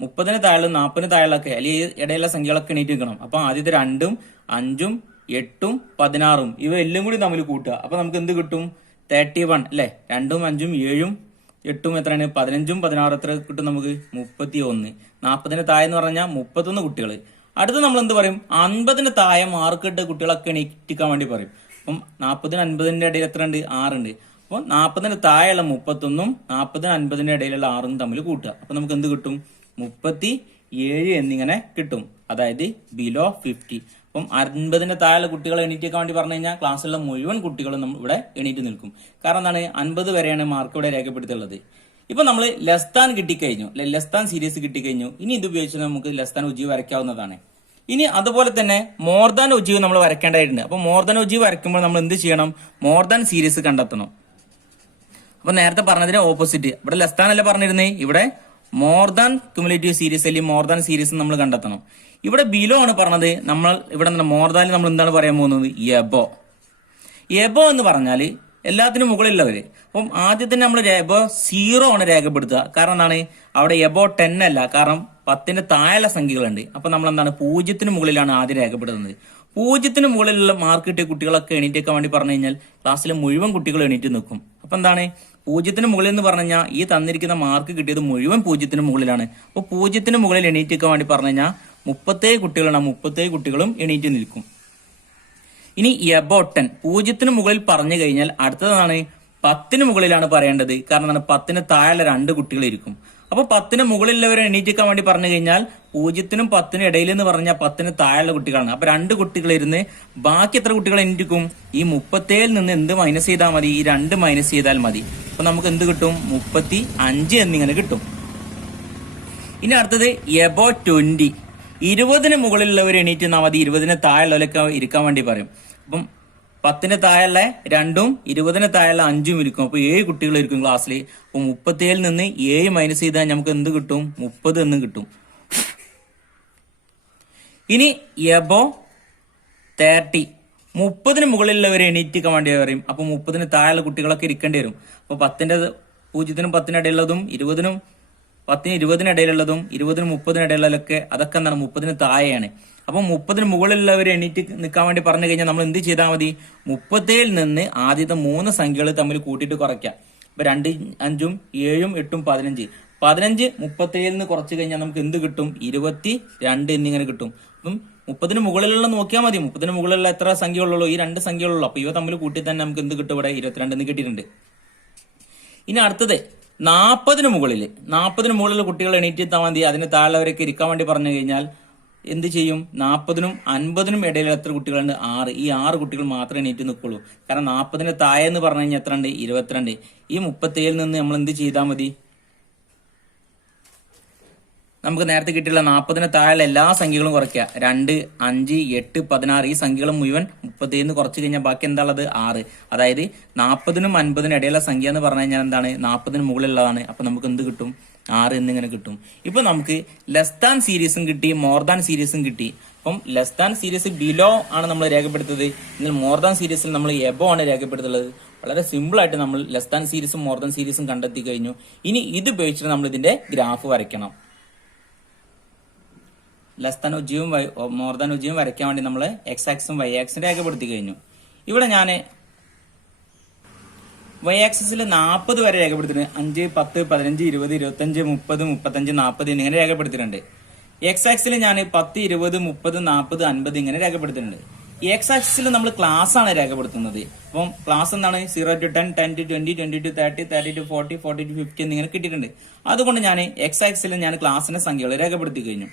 30ന് താഴെയുള്ളതും 40ന് താഴെയുള്ളതൊക്കെ അല്ലെങ്കിൽ ഇടയിലുള്ള സംഖ്യകളൊക്കെ എണീറ്റ് നിൽക്കണം. അപ്പൊ ആദ്യത്തെ 2ഉം 5ഉം 8ഉം 16ഉം ഇവ എല്ലാം കൂടി തമ്മിൽ കൂട്ടുക. അപ്പൊ നമുക്ക് എന്ത് കിട്ടും? 31 അല്ലെ? 2ഉം 5ഉം 7ഉം 8ഉം എത്രയാണ്? 15ഉം 16 എത്ര കിട്ടും നമുക്ക്? 31. 40ന് താഴെ എന്ന് പറഞ്ഞാൽ 31 കുട്ടികൾ. അടുത്ത് നമ്മൾ എന്ത് പറയും? 50ന് താഴെ മാർക്ക് ഇട്ട കുട്ടികളൊക്കെ എണീറ്റിക്കാൻ വേണ്ടി പറയും. അപ്പം 40നും 50ന്റെ ഇടയിൽ എത്ര ഉണ്ട്? 6 ഉണ്ട്. അപ്പോൾ 40ന് താഴെയുള്ള 31ഉം 40നും 50ന്റെ ഇടയിലുള്ള 6ഉം തമ്മിൽ കൂട്ടുക. അപ്പൊ നമുക്ക് എന്ത് കിട്ടും? 37 എന്നിങ്ങനെ കിട്ടും. അതായത് ബിലോ 50. അപ്പം 50ന് താഴെയുള്ള കുട്ടികളെ എണീറ്റിക്കാൻ വേണ്ടി പറഞ്ഞു കഴിഞ്ഞാൽ ക്ലാസ്സിലുള്ള മുഴുവൻ കുട്ടികളും നമ്മൾ ഇവിടെ എണീറ്റ് നിൽക്കും. കാരണം എന്താണ്? 50 വരെയാണ് മാർക്ക് ഇവിടെ രേഖപ്പെടുത്തിയുള്ളത്. ഇപ്പൊ നമ്മൾ less than കിട്ടിക്കഴിഞ്ഞു, less than series കിട്ടിക്കഴിഞ്ഞു. ഇനി ഇത് ഉപയോഗിച്ച് നമുക്ക് ലെസ് താൻ ഒജീവ് വരയ്ക്കാവുന്നതാണ്. ഇനി അതുപോലെ തന്നെ മോർ ദാൻ ഒജീവ് നമ്മൾ വരയ്ക്കേണ്ടതായിട്ടുണ്ട്. അപ്പൊ മോർ ദാൻ ഒജീവ് വരയ്ക്കുമ്പോൾ നമ്മൾ എന്ത് ചെയ്യണം? മോർ ദാൻ സീരീസ് കണ്ടെത്തണം. അപ്പൊ നേരത്തെ പറഞ്ഞതിന് ഓപ്പോസിറ്റ്, ഇവിടെ ലെസ് താൻ അല്ല പറഞ്ഞിരുന്നേ, ഇവിടെ മോർ ദാൻ ക്യുമുലേറ്റീവ് സീരീസ് അല്ലെങ്കിൽ മോർ ദാൻ സീരീസ് നമ്മൾ കണ്ടെത്തണം. ഇവിടെ ബിലോ ആണ് പറഞ്ഞത്. നമ്മൾ ഇവിടെ മോർ ദാൻ നമ്മൾ എന്താണ് പറയാൻ പോകുന്നത്? എബോ. എബോ എന്ന് പറഞ്ഞാൽ എല്ലാത്തിനും മുകളിലുള്ളവര്. അപ്പം ആദ്യം തന്നെ നമ്മൾ എബോ 0 ആണ് രേഖപ്പെടുത്തുക. കാരണം എന്താണ്? അവിടെ എബോ 10 അല്ല, കാരണം 10ന് താഴെയുള്ള സംഖ്യകളുണ്ട്. അപ്പൊ നമ്മൾ എന്താണ്? 0ന് മുകളിലാണ് ആദ്യം രേഖപ്പെടുത്തുന്നത്. 0ന് മുകളിലുള്ള മാർക്ക് കിട്ടിയ കുട്ടികളൊക്കെ എണീറ്റേക്കാൻ വേണ്ടി പറഞ്ഞു കഴിഞ്ഞാൽ ക്ലാസ്സിലെ മുഴുവൻ കുട്ടികൾ എണീറ്റ് നിൽക്കും. അപ്പൊ എന്താണ്? 0ന് മുകളിൽ എന്ന് പറഞ്ഞു കഴിഞ്ഞാൽ ഈ തന്നിരിക്കുന്ന മാർക്ക് കിട്ടിയത് മുഴുവൻ 0ന് മുകളിലാണ്. അപ്പൊ 0ന് മുകളിൽ എണീറ്റേക്കാൻ വേണ്ടി പറഞ്ഞു കഴിഞ്ഞാൽ 37 കുട്ടികളാണ്. 37 കുട്ടികളും എണീറ്റ് നിൽക്കും. ഇനി എബോ 10, 0ന് മുകളിൽ പറഞ്ഞു കഴിഞ്ഞാൽ അടുത്തതാണ് 10ന് മുകളിലാണ് പറയേണ്ടത്. കാരണം എന്താണ്? 10ന് താഴെ 2 കുട്ടികൾ ഇരിക്കും. അപ്പൊ 10ന് മുകളിലുള്ളവരെ എണീറ്റിക്കാൻ വേണ്ടി പറഞ്ഞു കഴിഞ്ഞാൽ 0നും 10നും ഇടയിൽ എന്ന് പറഞ്ഞാൽ 10ന് താഴെയുള്ള കുട്ടികളാണ്. അപ്പൊ 2 കുട്ടികൾ ഇരുന്ന് ബാക്കി എത്ര കുട്ടികൾ എണീറ്റിക്കും? ഈ 37 നിന്ന് എന്ത് മൈനസ് ചെയ്താൽ മതി? ഈ 2 മൈനസ് ചെയ്താൽ മതി. അപ്പൊ നമുക്ക് എന്ത് കിട്ടും? 35 എന്നിങ്ങനെ കിട്ടും. ഇനി അടുത്തത് എബോ 20, 20ന് മുകളിലുള്ളവർ എണീറ്റ് നിന്നാൽ മതി. 20ന് താഴെയുള്ളവരൊക്കെ ഇരിക്കാൻ വേണ്ടി പറയും. അപ്പം 10ന് താഴെയുള്ള 2ഉം 20ന് താഴെയുള്ള 5ഉം ഇരിക്കും. അപ്പൊ 7 കുട്ടികൾ ഇരിക്കും ക്ലാസ്സിൽ. അപ്പൊ 37 നിന്ന് 7 മൈനസ് ചെയ്താൽ നമുക്ക് എന്ത് കിട്ടും? 30 എന്നും കിട്ടും. ഇനി എബോ 30, 30ന് മുകളിലുള്ളവർ എണീറ്റിക്കാൻ വേണ്ടി പറയും. അപ്പൊ 30ന് താഴെയുള്ള കുട്ടികളൊക്കെ ഇരിക്കേണ്ടി വരും. അപ്പൊ 0നും 10നും ഇടയിലുള്ളതും 20നും 10നും 20നും ഇടയിലുള്ളതും 20നും 30നും ഇടയിലുള്ളതൊക്കെ അതൊക്കെ എന്താണ്? 30ന് താഴെയാണ്. അപ്പൊ 30ന് മുകളിലുള്ളവർ എണീറ്റ് നിൽക്കാൻ വേണ്ടി പറഞ്ഞു കഴിഞ്ഞാൽ നമ്മൾ എന്ത് ചെയ്താൽ മതി? 37 നിന്ന് ആദ്യത്തെ 3 സംഖ്യകൾ തമ്മിൽ കൂട്ടിയിട്ട് കുറയ്ക്കാം. അപ്പൊ 2, 5ഉം 7ഉം 8ഉം 15. 15 37 നിന്ന് കുറച്ച് കഴിഞ്ഞാൽ നമുക്ക് എന്ത് കിട്ടും? 22 എന്നിങ്ങനെ കിട്ടും. അപ്പം 30ന് മുകളിലുള്ള നോക്കിയാൽ മതി. 30ന് മുകളിലുള്ള എത്ര സംഖ്യകളുള്ളൂ? ഈ 2 സംഖ്യകളുള്ളൂ. അപ്പൊ ഇവ തമ്മിൽ കൂട്ടി തന്നെ നമുക്ക് എന്ത് കിട്ടും? ഇവിടെ 22 എന്ന് കിട്ടിയിട്ടുണ്ട്. ഇനി അടുത്തത് 40ന് മുകളിൽ കുട്ടികൾ എണീറ്റിത്താൻ മതി. അതിന് താഴെവരൊക്കെ ഇരിക്കാൻ വേണ്ടി പറഞ്ഞു കഴിഞ്ഞാൽ എന്ത് ചെയ്യും? 40നും 50നും ഇടയിൽ എത്ര കുട്ടികളുണ്ട്? 6. ഈ 6 കുട്ടികൾ മാത്രമേ എണീറ്റ് നിൽക്കുള്ളൂ. കാരണം 40ന് താഴെ എന്ന് പറഞ്ഞു കഴിഞ്ഞാൽ എത്ര ഉണ്ട്? 22. ഈ 37 നിന്ന് നമ്മൾ എന്ത് ചെയ്താൽ മതി? നമുക്ക് നേരത്തെ കിട്ടിയുള്ള 40ന് താഴെയുള്ള എല്ലാ സംഖ്യകളും കുറയ്ക്കുക. 2, 5, 8, 16 ഈ സംഖ്യകൾ മുഴുവൻ 37 കുറച്ച് കഴിഞ്ഞാൽ ബാക്കി എന്താ ഉള്ളത്? 6. അതായത് 40നും 50നും ഇടയിലുള്ള സംഖ്യ എന്ന് പറഞ്ഞു കഴിഞ്ഞാൽ എന്താണ്? 40ന് മുകളിലുള്ളതാണ്. അപ്പൊ നമുക്ക് എന്ത് കിട്ടും? 6 എന്നിങ്ങനെ കിട്ടും. ഇപ്പൊ നമുക്ക് ലെസ് ദാൻ സീരീസും കിട്ടി, മോർ ദാൻ സീരീസും കിട്ടി. അപ്പം ലെസ് ദാൻ സീരീസ് ബിലോ ആണ് നമ്മൾ രേഖപ്പെടുത്തത്. എന്നാൽ മോർ ദാൻ സീരീസിൽ നമ്മൾ എബോ ആണ് രേഖപ്പെടുത്തുള്ളത്. വളരെ സിമ്പിൾ ആയിട്ട് നമ്മൾ ലെസ് ദാൻ സീരീസും മോർ ദാൻ സീരീസും കണ്ടെത്തി കഴിഞ്ഞു. ഇനി ഇത് ഉപയോഗിച്ചിട്ട് നമ്മൾ ഇതിന്റെ ഗ്രാഫ് വരയ്ക്കണം. ലെസ് ദാൻ ഒജീവും മോർ ദാൻ ഒജീവും വരയ്ക്കാൻ വേണ്ടി നമ്മൾ എക്സ് ആക്സും വൈ ആക്സും രേഖപ്പെടുത്തി കഴിഞ്ഞു. ഇവിടെ ഞാൻ വൈ ആക്സിസിൽ 40 വരെ രേഖപ്പെടുത്തിയിട്ടുണ്ട്. 5, 10, 15, 20, 25, 30, 35, 40 എന്നിങ്ങനെ രേഖപ്പെടുത്തിയിട്ടുണ്ട്. എക്സ് ആക്സിൽ ഞാൻ 10, 20, 30, 40, 50 ഇങ്ങനെ രേഖപ്പെടുത്തുന്നുണ്ട്. എക്സ് ആക്സിൽ നമ്മൾ ക്ലാസ് ആണ് രേഖപ്പെടുത്തുന്നത്. അപ്പം ക്ലാസ് എന്താണ് 0 to 10, 10 to 20, 20 to 30, 30 to 40, 40 to 50 എന്നിങ്ങനെ കിട്ടിയിട്ടുണ്ട്. അതുകൊണ്ട് ഞാൻ എക്സ് ആക്സിൽ ഞാൻ ക്ലാസിന്റെ സംഖ്യകൾ രേഖപ്പെടുത്തി കഴിഞ്ഞു.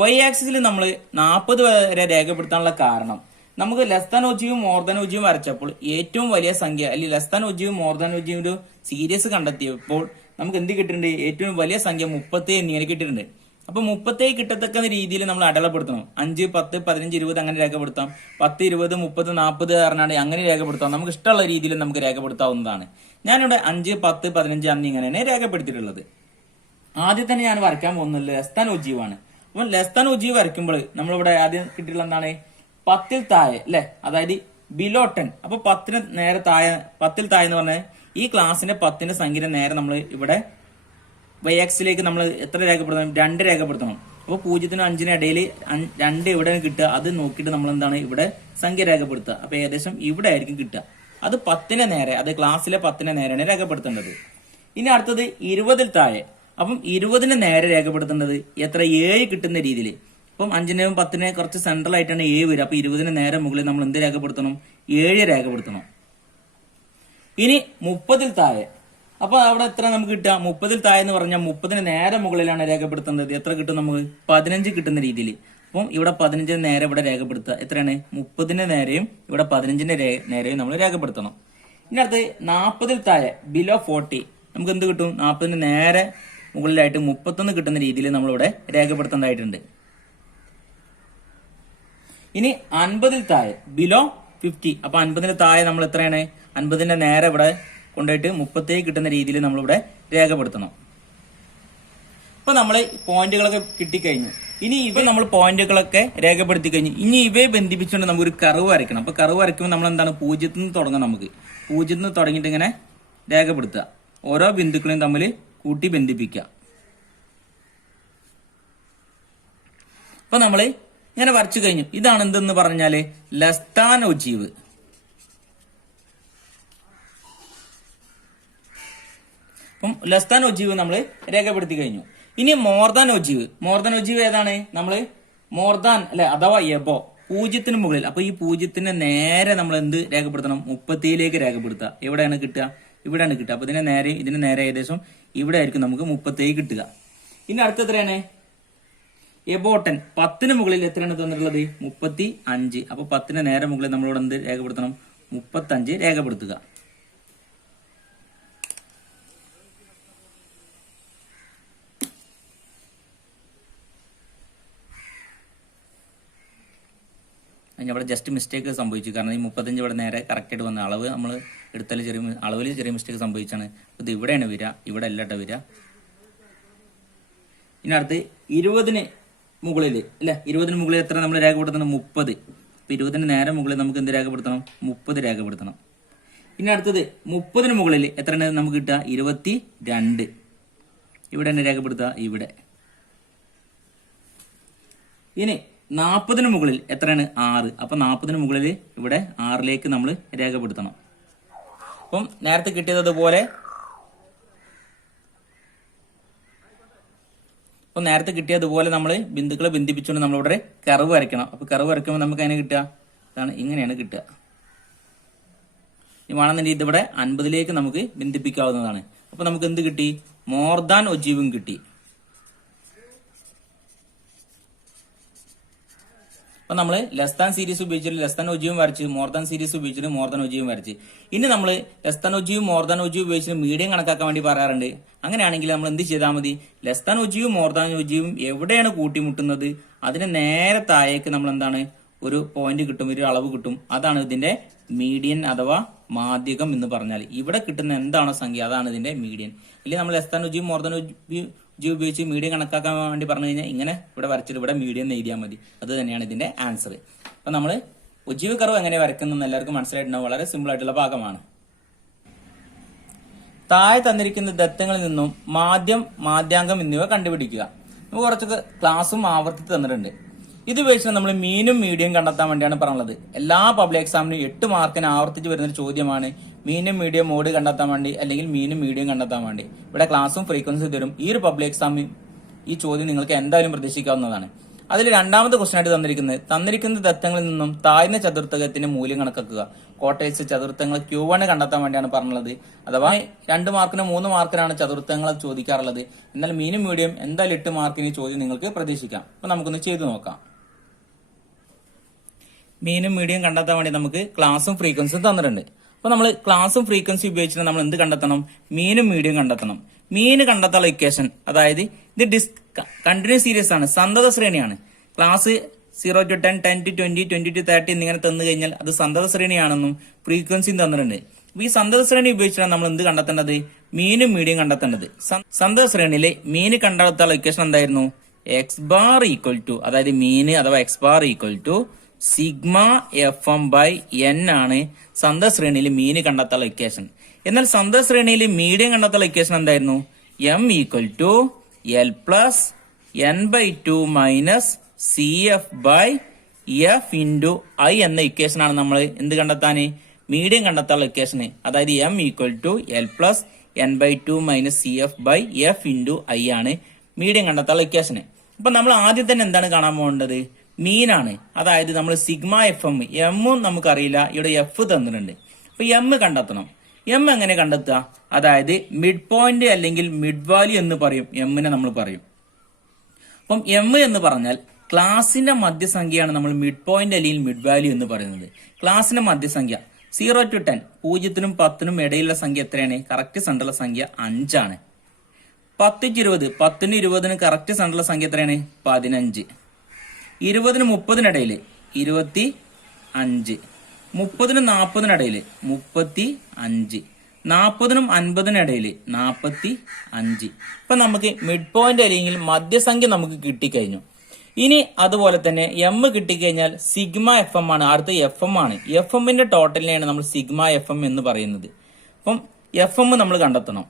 വൈ ആക്സിൽ നമ്മൾ 40 വരെ രേഖപ്പെടുത്താനുള്ള കാരണം നമുക്ക് ലെസ് ദാൻ ഒജിയും മോർ ദാൻ ഒജിയും വരച്ചപ്പോൾ ഏറ്റവും വലിയ സംഖ്യ അല്ലെങ്കിൽ ലെസ് ദാൻ ഒജിയും മോർ ദാൻ ഒജിയും ഒരു സീരീസ് കണ്ടെത്തിയപ്പോൾ നമുക്ക് എന്ത് കിട്ടിയിട്ടുണ്ട്? ഏറ്റവും വലിയ സംഖ്യ 37 എന്നിങ്ങനെ കിട്ടിയിട്ടുണ്ട്. അപ്പൊ 37 കിട്ടത്തക്ക രീതിയിൽ നമ്മൾ അടയാളപ്പെടുത്തണം. 5, 10, 15, 20 അങ്ങനെ രേഖപ്പെടുത്താം. 10, 20, 30, 40 പറഞ്ഞാൽ അങ്ങനെ രേഖപ്പെടുത്താം. നമുക്ക് ഇഷ്ടമുള്ള രീതിയിൽ നമുക്ക് രേഖപ്പെടുത്താവുന്നതാണ്. ഞാനിവിടെ 5, 10, 15 എന്നിങ്ങനെയാണ് രേഖപ്പെടുത്തിയിട്ടുള്ളത്. ആദ്യം തന്നെ ഞാൻ വരയ്ക്കാൻ പോകുന്നത് ലെസ് ദാൻ ഒജീവാണ്. അപ്പൊ ലെസ് ദാൻ ഒജീവ് വരയ്ക്കുമ്പോൾ നമ്മളിവിടെ ആദ്യം കിട്ടിയിട്ടുള്ള എന്താണ്? 10ൽ താഴെ അല്ലെ, അതായത് ബിലോ 10. അപ്പൊ 10ന് നേരെ താഴെ, 10ൽ താഴെ എന്ന് പറഞ്ഞാൽ ഈ ക്ലാസ്സിന്റെ 10ന്റെ സംഖ്യ നേരെ നമ്മൾ ഇവിടെ വൈ എക്സിലേക്ക് നമ്മൾ എത്ര രേഖപ്പെടുത്തണം? 2 രേഖപ്പെടുത്തണം. അപ്പൊ 0നും 5നും ഇടയിൽ 2 എവിടെയാണ് കിട്ടുക അത് നോക്കിയിട്ട് നമ്മൾ എന്താണ് ഇവിടെ സംഖ്യ രേഖപ്പെടുത്തുക. അപ്പൊ ഏകദേശം ഇവിടെ ആയിരിക്കും കിട്ടുക. അത് 10ന് നേരെ, അത് ക്ലാസ്സിലെ 10ന് നേരെയാണ് രേഖപ്പെടുത്തേണ്ടത്. ഇനി അടുത്തത് 20ൽ താഴെ. അപ്പം 20ന് നേരെ രേഖപ്പെടുത്തേണ്ടത് എത്ര? 7 കിട്ടുന്ന രീതിയിൽ. അപ്പം 5നെയും 10നെയും കുറച്ച് സെൻട്രൽ ആയിട്ടാണ് 7 വരിക. അപ്പൊ 20ന് നേരെ മുകളിൽ നമ്മൾ എന്ത് രേഖപ്പെടുത്തണം? 7 രേഖപ്പെടുത്തണം. ഇനി 30ൽ താഴെ. അപ്പൊ അവിടെ എത്ര നമുക്ക് കിട്ടുക? 30ൽ താഴെ എന്ന് പറഞ്ഞാൽ 30ന് നേരെ മുകളിലാണ് രേഖപ്പെടുത്തേണ്ടത്. എത്ര കിട്ടും നമുക്ക്? 15 കിട്ടുന്ന രീതിയിൽ. അപ്പം ഇവിടെ 15ന് നേരെ ഇവിടെ രേഖപ്പെടുത്തുക. എത്രയാണ്? 30ന് നേരെയും ഇവിടെ 15ന്റെ നേരെയും നമ്മൾ രേഖപ്പെടുത്തണം. ഇനി അടുത്ത് 40ൽ താഴെ ബിലോ 40. നമുക്ക് എന്ത് കിട്ടും? 40ന് നേരെ മുകളിലായിട്ട് 31 കിട്ടുന്ന രീതിയിൽ നമ്മളിവിടെ രേഖപ്പെടുത്തേണ്ടതായിട്ടുണ്ട്. ഇനി 50ൽ താഴെ ബിലോ 50. അപ്പൊ 50ന് താഴെ നമ്മൾ എത്രയാണ്? 50ന്റെ നേരെ ഇവിടെ കൊണ്ടുപോയിട്ട് 37 കിട്ടുന്ന രീതിയിൽ നമ്മളിവിടെ രേഖപ്പെടുത്തണം. ഇപ്പൊ നമ്മൾ പോയിന്റുകളൊക്കെ കിട്ടിക്കഴിഞ്ഞു. ഇനി നമ്മൾ പോയിന്റുകളൊക്കെ രേഖപ്പെടുത്തി കഴിഞ്ഞു. ഇനി ഇവയെ ബന്ധിപ്പിച്ചുകൊണ്ട് നമുക്ക് ഒരു കർവ് വരയ്ക്കണം. അപ്പൊ കർവ് വരയ്ക്കുമ്പോൾ നമ്മൾ എന്താണ്? 0ൽ നിന്ന് തുടങ്ങാം. നമുക്ക് 0ൽ നിന്ന് തുടങ്ങിയിട്ട് ഇങ്ങനെ രേഖപ്പെടുത്തുക. ഓരോ ബിന്ദുക്കളെയും തമ്മിൽ കൂട്ടി ബന്ധിപ്പിക്കുക. അപ്പൊ നമ്മള് ഇങ്ങനെ വരച്ചു കഴിഞ്ഞു. ഇതാണ് എന്തെന്ന് പറഞ്ഞാല് ലെസ് ദാൻ ഒജീവ്. അപ്പം ലെസ് ദാൻ ഒജീവ് നമ്മൾ രേഖപ്പെടുത്തി കഴിഞ്ഞു. ഇനി more than ogive. More than ogive ഏതാണ്? നമ്മള് മോർ ദാൻ അല്ലെ, അഥവാ എബോ, 0ന് മുകളിൽ. അപ്പൊ ഈ 0ത്തിന് നേരെ നമ്മൾ എന്ത് രേഖപ്പെടുത്തണം? 37ലേക്ക് രേഖപ്പെടുത്തുക. എവിടെയാണ് കിട്ടുക? ഇവിടെയാണ് കിട്ടുക. അപ്പൊ ഇതിന് നേരെ ഏകദേശം ഇവിടെ ആയിരിക്കും നമുക്ക് 37 കിട്ടുക. ഇനി അടുത്ത എത്രയാണ്? എബോട്ടൻ 10ന് മുകളിൽ എത്രയാണ് തന്നിട്ടുള്ളത്? 35. അപ്പൊ 10ന് നേരെ മുകളിൽ നമ്മളിവിടെ എന്ത് രേഖപ്പെടുത്തണം? 35 രേഖപ്പെടുത്തുക. അവിടെ ജസ്റ്റ് മിസ്റ്റേക്ക് സംഭവിച്ചു. കാരണം ഈ 35 ഇവിടെ നേരെ കറക്റ്റ് ആയിട്ട് വന്ന അളവ് നമ്മൾ എടുത്താൽ അളവിൽ ചെറിയ മിസ്റ്റേക്ക് സംഭവിച്ചാണ്. ഇത് ഇവിടെയാണ് വരിക, ഇവിടെ അല്ലട്ട വരിക. ഇനി അടുത്ത് 20ന് മുകളിൽ അല്ലെ, 20ന് മുകളിൽ എത്ര നമ്മൾ രേഖപ്പെടുത്തണം? 30. അപ്പൊ 20ന് നേരെ മുകളിൽ നമുക്ക് എന്ത് രേഖപ്പെടുത്തണം? 30 രേഖപ്പെടുത്തണം. ഇനി അടുത്തത് 30ന് മുകളിൽ എത്രയാണ് നമുക്ക് കിട്ടുക? 22. ഇവിടെ തന്നെ രേഖപ്പെടുത്തുക, ഇവിടെ. ഇനി 40ന് മുകളിൽ എത്രയാണ്? 6. അപ്പൊ 40ന് മുകളിൽ ഇവിടെ 6ലേക്ക് നമ്മൾ രേഖപ്പെടുത്തണം. അപ്പം നേരത്തെ കിട്ടിയതുപോലെ നമ്മൾ ബിന്ദുക്കളെ ബന്ധിപ്പിച്ചുകൊണ്ട് നമ്മളിവിടെ കർവ് വരയ്ക്കണം. അപ്പൊ കർവ് വരയ്ക്കുമ്പോൾ നമുക്ക് അതിനെ കിട്ടുക ഇതാണ്, ഇങ്ങനെയാണ് കിട്ടുക. ഈ വേണമെന്നുണ്ടെങ്കിൽ ഇതിവിടെ 50ലേക്ക് നമുക്ക് ബന്ധിപ്പിക്കാവുന്നതാണ്. അപ്പൊ നമുക്ക് എന്ത് കിട്ടി? മോർ ദാൻ ഒജീവും കിട്ടി. അപ്പൊ നമ്മൾ ലെസ് ദാൻ സീരീസ് ഉപയോഗിച്ചിട്ട് ലെസ് ദാൻ ഒജീവും വരച്ച്, മോർ ദാൻ സീരീസ് ഉപയോഗിച്ചിട്ട് മോർ ദാൻ ഒജീവും വരച്ച്. ഇനി നമ്മൾ ലെസ് ദാൻ ഒജീവും മോർ ദാൻ ഒജീവും ഉപയോഗിച്ചിട്ട് മീഡിയം കണക്കാക്കാൻ വേണ്ടി പറയാറുണ്ട്. അങ്ങനെയാണെങ്കിൽ നമ്മൾ എന്ത് ചെയ്താൽ മതി? ലെസ് ദാൻ ഒജീവും മോർ ദാൻ ഒജീവും എവിടെയാണ് കൂട്ടിമുട്ടുന്നത് അതിന് നേരെ താഴേക്ക് നമ്മൾ എന്താണ് ഒരു പോയിന്റ് കിട്ടും, ഒരു അളവ് കിട്ടും. അതാണ് ഇതിന്റെ മീഡിയൻ അഥവാ മാധ്യകം എന്ന് പറഞ്ഞാൽ. ഇവിടെ കിട്ടുന്ന എന്താണോ സംഖ്യ അതാണ് ഇതിന്റെ മീഡിയൻ. ഇല്ലെങ്കിൽ നമ്മൾ ലെസ് ദാൻ ഒജീവും മോർ ദാൻ ഒജീവ് ഉപയോഗിച്ച് മീഡിയം കണക്കാക്കാൻ വേണ്ടി പറഞ്ഞു കഴിഞ്ഞാൽ ഇങ്ങനെ ഇവിടെ വരച്ചിട്ട് ഇവിടെ മീഡിയം എഴുതിയാൽ മതി. അത് തന്നെയാണ് ഇതിന്റെ ആൻസർ. അപ്പൊ നമ്മൾ ഒജീവ് കർവ് എങ്ങനെ വരയ്ക്കുന്നു എല്ലാവർക്കും മനസ്സിലായിട്ടുണ്ടാവും. വളരെ സിമ്പിൾ ആയിട്ടുള്ള ഭാഗമാണ്. താഴെ തന്നിരിക്കുന്ന ദത്തങ്ങളിൽ നിന്നും മാധ്യം, മാധ്യാങ്കം എന്നിവ കണ്ടുപിടിക്കുക. നമുക്ക് കുറച്ചൊക്കെ ക്ലാസ്സും ആവർത്തിച്ച് തന്നിട്ടുണ്ട്. ഇത് ഉപയോഗിച്ച് നമ്മൾ മീനും മീഡിയം കണ്ടെത്താൻ വേണ്ടിയാണ് പറഞ്ഞത്. എല്ലാ പബ്ലിക് എക്സാമിനും 8 മാർക്കിന് ആവർത്തിച്ച് വരുന്നൊരു ചോദ്യമാണ് മീനും മീഡിയം മോഡ് കണ്ടെത്താൻ വേണ്ടി അല്ലെങ്കിൽ മീനും മീഡിയം കണ്ടെത്താൻ വേണ്ടി. ഇവിടെ ക്ലാസ്സും ഫ്രീക്വൻസി തരും. ഈ ഒരു പബ്ലിക് എക്സാമിൽ ഈ ചോദ്യം നിങ്ങൾക്ക് എന്തായാലും പ്രതീക്ഷിക്കാവുന്നതാണ്. അതിൽ രണ്ടാമത്തെ ക്വസ്റ്റൻ ആയിട്ട് തന്നിരിക്കുന്ന ദത്തങ്ങളിൽ നിന്നും താഴ്ന്ന ചതുർത്ഥകത്തിന്റെ മൂല്യം കണക്കാക്കുക. കോട്ടേഴ്സ് ചതുർത്ഥങ്ങൾ Q1 കണ്ടെത്താൻ വേണ്ടിയാണ് പറഞ്ഞത്. അഥവാ 2 മാർക്കിന് 3 മാർക്കിനാണ് ചതുർത്ഥങ്ങൾ ചോദിക്കാറുള്ളത്. എന്നാൽ മീനും മീഡിയം എന്തായാലും 8 മാർക്കിന് ഈ ചോദ്യം നിങ്ങൾക്ക് പ്രതീക്ഷിക്കാം. അപ്പൊ നമുക്കൊന്ന് ചെയ്തു നോക്കാം. മീനും മീഡിയം കണ്ടെത്താൻ വേണ്ടി നമുക്ക് ക്ലാസും ഫ്രീക്വൻസിയും തന്നിട്ടുണ്ട്. അപ്പൊ നമ്മൾ ക്ലാസും ഫ്രീക്വൻസി ഉപയോഗിച്ചിട്ട് നമ്മൾ എന്ത് കണ്ടെത്തണം? മീനും മീഡിയം കണ്ടെത്തണം. മീന് കണ്ടെത്താനുള്ള ഇക്വേഷൻ, അതായത് ഇത് കണ്ടിന്യൂസ് സീരീസ് ആണ്, സന്തത ശ്രേണിയാണ്. ക്ലാസ് 0 to 10, 10 to 20, 20 to 30 എന്നിങ്ങനെ തന്നു കഴിഞ്ഞാൽ അത് സന്തത ശ്രേണിയാണെന്നും ഫ്രീക്വൻസിയും തന്നിട്ടുണ്ട്. ഈ സന്തത ശ്രേണി ഉപയോഗിച്ചിട്ടാണ് നമ്മൾ എന്ത് കണ്ടെത്തേണ്ടത്? മീനും മീഡിയം കണ്ടെത്തേണ്ടത്. സന്തത ശ്രേണിയിലെ മീന് കണ്ടെത്താനുള്ള ഇക്വേഷൻ എന്തായിരുന്നു? എക്സ് ബാർ ഈക്വൽ ടു, അതായത് മീന് അഥവാ x bar equal to sigma FM by N ആണ് സന്തത ശ്രേണിയിൽ മീന് കണ്ടെത്താനുള്ള ഇക്വേഷൻ. എന്നാൽ സന്തത ശ്രേണിയിൽ മീഡിയം കണ്ടെത്താനുള്ള ഇക്വേഷൻ എന്തായിരുന്നു? M equal to L plus N/2 minus CF by F into I എന്ന ഇക്വേഷനാണ് നമ്മൾ എന്ത് കണ്ടെത്താന്? മീഡിയം കണ്ടെത്താനുള്ള ഇക്വേഷന്. അതായത് M equal to L plus N/2 minus CF by F into I ആണ് മീഡിയം കണ്ടെത്താനുള്ള ഇക്വേഷന്. അപ്പൊ നമ്മൾ ആദ്യം തന്നെ എന്താണ് കാണാൻ പോകേണ്ടത്? മീനാണ്. അതായത് നമ്മൾ സിഗ്മ FM, എമ്മും നമുക്കറിയില്ല, ഇവിടെ F തന്നിട്ടുണ്ട്. അപ്പൊ M കണ്ടെത്തണം. M എങ്ങനെ കണ്ടെത്തുക? അതായത് മിഡ് പോയിന്റ് അല്ലെങ്കിൽ മിഡ് വാല്യൂ എന്ന് പറയും, എമ്മിനെ നമ്മൾ പറയും. അപ്പം M എന്ന് പറഞ്ഞാൽ ക്ലാസിന്റെ മധ്യസംഖ്യയാണ് നമ്മൾ മിഡ് പോയിന്റ് അല്ലെങ്കിൽ മിഡ് വാല്യൂ എന്ന് പറയുന്നത്. ക്ലാസിന്റെ മധ്യസംഖ്യ 0 to 10, 0-നും 10-നും ഇടയിലുള്ള സംഖ്യ എത്രയാണ്? കറക്റ്റ് സെന്ററിലെ സംഖ്യ 5 ആണ്. 10 to 20, 10-നും 20-നും കറക്റ്റ് സെന്ററിലെ സംഖ്യ എത്രയാണ്? 15. 20-നും 30-നും ഇടയിൽ 25, 30-നും 40-നും ഇടയിൽ 35, 40-നും 50-നും ഇടയിൽ 45. ഇപ്പൊ നമുക്ക് മിഡ് പോയിന്റ് അല്ലെങ്കിൽ മധ്യസംഖ്യ നമുക്ക് കിട്ടിക്കഴിഞ്ഞു. ഇനി അതുപോലെ തന്നെ M കിട്ടിക്കഴിഞ്ഞാൽ സിഗ്മ FM ആണ്, അടുത്ത FM ആണ്. FM-ന്റെ ടോട്ടലിനെയാണ് നമ്മൾ സിഗ്മ FM എന്ന് പറയുന്നത്. അപ്പം FM നമ്മൾ കണ്ടെത്തണം.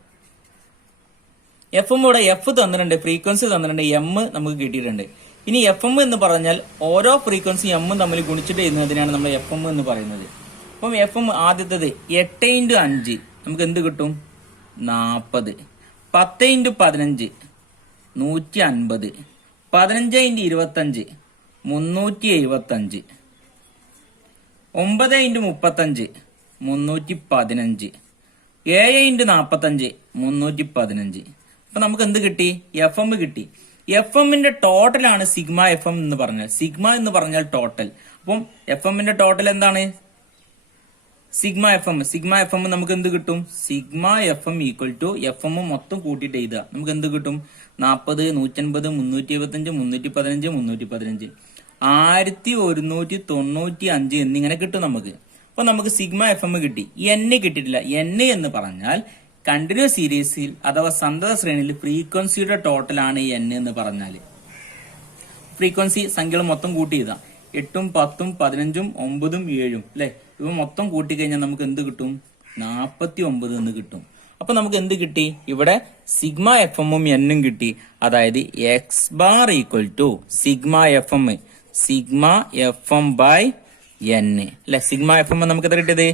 FM ഇവിടെ F തന്നിട്ടുണ്ട്, ഫ്രീക്വൻസി തന്നിട്ടുണ്ട്, M നമുക്ക് കിട്ടിയിട്ടുണ്ട്. ഇനി FM എന്ന് പറഞ്ഞാൽ ഓരോ ഫ്രീക്വൻസി M തമ്മിൽ ഗുണിച്ചിട്ട് ചെയ്യുന്നതിനാണ് നമ്മൾ FM എന്ന് പറയുന്നത്. അപ്പം FM ആദ്യത്തേത് 8 into 5 നമുക്ക് എന്ത് കിട്ടും? 40. 10 into 15 150. 15 into 25 375. 9 into 35 315. 7 into 45 315. അപ്പൊ നമുക്ക് എന്ത് കിട്ടി? FM കിട്ടി. FM-ന്റെ ടോട്ടലാണ് സിഗ്മ FM എന്ന് പറഞ്ഞാൽ. സിഗ്മ എന്ന് പറഞ്ഞാൽ ടോട്ടൽ. അപ്പം FM-ന്റെ ടോട്ടൽ എന്താണ്? Sigma FM. സിഗ്മ FM നമുക്ക് എന്ത് കിട്ടും? Sigma FM equal to FM മൊത്തം കൂട്ടിയിട്ട് എഴുതുക. നമുക്ക് എന്ത് കിട്ടും? 40, 150, 375, 315, 315, 1195 എന്നിങ്ങനെ കിട്ടും നമുക്ക്. അപ്പൊ നമുക്ക് സിഗ്മ FM കിട്ടി. N കിട്ടിയിട്ടില്ല. N എന്ന് പറഞ്ഞാൽ കണ്ടിന്യൂസ് സീരീസിൽ അഥവാ സന്തത ശ്രേണിയിൽ ഫ്രീക്വൻസിയുടെ ടോട്ടലാണ് N എന്ന് പറഞ്ഞാൽ. ഫ്രീക്വൻസി സംഖ്യകൾ മൊത്തം കൂട്ടി എഴുതാം. 8-ഉം 10-ഉം 15-ഉം 9-ഉം 7-ഉം അല്ലെ, ഇവ മൊത്തം കൂട്ടിക്കഴിഞ്ഞാൽ നമുക്ക് എന്ത് കിട്ടും? 49 എന്ന് കിട്ടും. അപ്പൊ നമുക്ക് എന്ത് കിട്ടി? ഇവിടെ സിഗ്മ FM-ഉം N-ഉം കിട്ടി. അതായത് x bar equal to sigma FM by N അല്ലെ. സിഗ്മ FM നമുക്ക് എത്ര കിട്ടിയത്?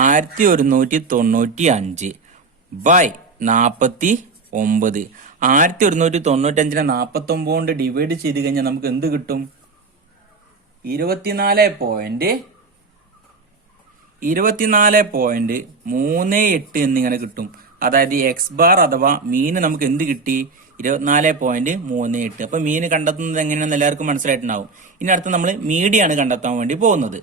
1195 ബൈ 49. 1195-നെ 49 കൊണ്ട് ഡിവൈഡ് ചെയ്ത് കഴിഞ്ഞാൽ നമുക്ക് എന്ത് കിട്ടും? 24.38 എന്നിങ്ങനെ കിട്ടും. അതായത് എക്സ് ബാർ അഥവാ മീന് നമുക്ക് എന്ത് കിട്ടി? 24.38. അപ്പൊ മീന് കണ്ടെത്തുന്നത് എങ്ങനെയാണെന്ന് എല്ലാവർക്കും മനസ്സിലായിട്ടുണ്ടാവും. ഇനി അടുത്ത് നമ്മൾ മീഡിയാണ് കണ്ടെത്താൻ വേണ്ടി പോകുന്നത്.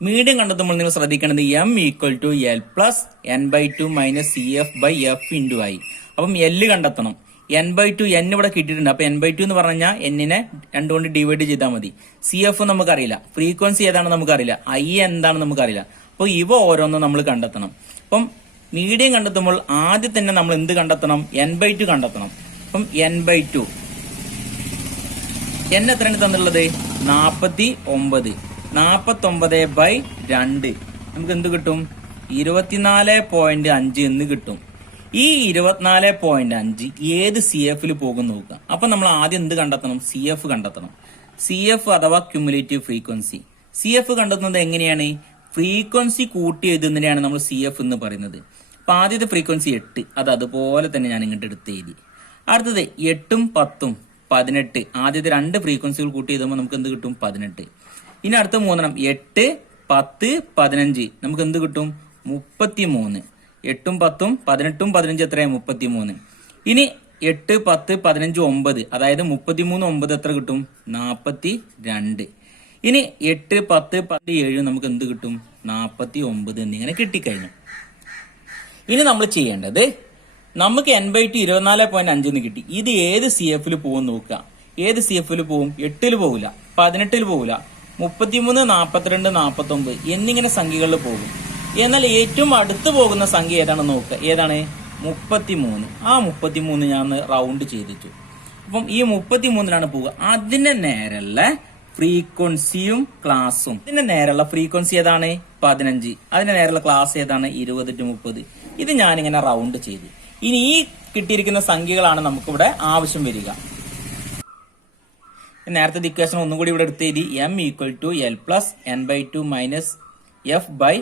മീഡിയം കണ്ടെത്തുമ്പോൾ നിങ്ങൾ ശ്രദ്ധിക്കേണ്ടത് M equal to L plus N/2 minus CF by F into I. അപ്പം L കണ്ടെത്തണം. N/2 N ഇവിടെ കിട്ടിയിട്ടുണ്ട്. അപ്പൊ N/2 എന്ന് പറഞ്ഞാൽ N-നെ 2 കൊണ്ട് ഡിവൈഡ് ചെയ്താൽ മതി. CF നമുക്കറിയില്ല, ഫ്രീക്വൻസി ഏതാണെന്ന് നമുക്കറിയില്ല, I എന്താണെന്ന് നമുക്കറിയില്ല. അപ്പൊ ഇവ ഓരോന്നും നമ്മൾ കണ്ടെത്തണം. അപ്പം മീഡിയം കണ്ടെത്തുമ്പോൾ ആദ്യം തന്നെ നമ്മൾ എന്ത് കണ്ടെത്തണം? N/2 കണ്ടെത്തണം. അപ്പം N/2 N എത്രയാണ് തന്നുള്ളത്? 49. 49/2 നമുക്ക് എന്ത് കിട്ടും? 24.5 എന്ന് കിട്ടും. ഈ 24.5 ഏത് CF-ൽ പോകും നോക്കുക. അപ്പൊ നമ്മൾ ആദ്യം എന്ത് കണ്ടെത്തണം? CF കണ്ടെത്തണം. CF അഥവാ ക്യുമുലേറ്റീവ് ഫ്രീക്വൻസി. CF കണ്ടെത്തുന്നത് എങ്ങനെയാണ്? ഫ്രീക്വൻസി കൂട്ടി എഴുതുന്നതിനെയാണ് നമ്മൾ CF എന്ന് പറയുന്നത്. അപ്പൊ ആദ്യത്തെ ഫ്രീക്വൻസി 8, അത് അതുപോലെ തന്നെ ഞാൻ ഇങ്ങോട്ട് എടുത്ത് എഴുതി. അടുത്തത് 8 ഉം 10 ഉം 18. ആദ്യത്തെ രണ്ട് ഫ്രീക്വൻസികൾ കൂട്ടി എഴുതുമ്പോൾ നമുക്ക് എന്ത് കിട്ടും? 18. ഇനി അടുത്ത മൂന്നെണ്ണം 8, 10, 15 നമുക്ക് എന്ത് കിട്ടും? 33. 8 ഉം 10 ഉം 18 ഉം 15 എത്രയാണ്? 33. ഇനി 8, 10, 15, 9 അതായത് 33, 9 എത്ര കിട്ടും? 42. ഇനി 8, 10, 17 നമുക്ക് എന്ത് കിട്ടും? 49 എന്നിങ്ങനെ കിട്ടിക്കഴിഞ്ഞു. ഇനി നമ്മൾ ചെയ്യേണ്ടത് നമുക്ക് n/2 24.5 എന്ന് കിട്ടി. ഇത് ഏത് CF പോകും നോക്കുക. ഏത് CF പോവും? 8 പോകില്ല, 18 പോകില്ല, 33, 42, 49 എന്നിങ്ങനെ സംഖ്യകളിൽ പോകും. എന്നാൽ ഏറ്റവും അടുത്ത് പോകുന്ന സംഖ്യ ഏതാണെന്ന് നോക്കുക. ഏതാണ്? 33. ആ 33 ഞാൻ റൗണ്ട് ചെയ്തിട്ടു. അപ്പം ഈ 33ലാണ് പോവുക. അതിന്റെ നേരെയുള്ള ഫ്രീക്വൻസിയും ക്ലാസും. ഇതിന്റെ നേരെയുള്ള ഫ്രീക്വൻസി ഏതാണ്? 15. അതിന്റെ നേരെയുള്ള ക്ലാസ് ഏതാണ്? 20 to 30. ഇത് ഞാനിങ്ങനെ റൗണ്ട് ചെയ്തു. ഇനി ഈ കിട്ടിയിരിക്കുന്ന സംഖ്യകളാണ് നമുക്കിവിടെ ആവശ്യം വരിക. നേരത്തെ ഇക്വേഷൻ ഒന്നും കൂടി ഇവിടെ എടുത്ത് എഴുതി. m = l plus n/2 minus f by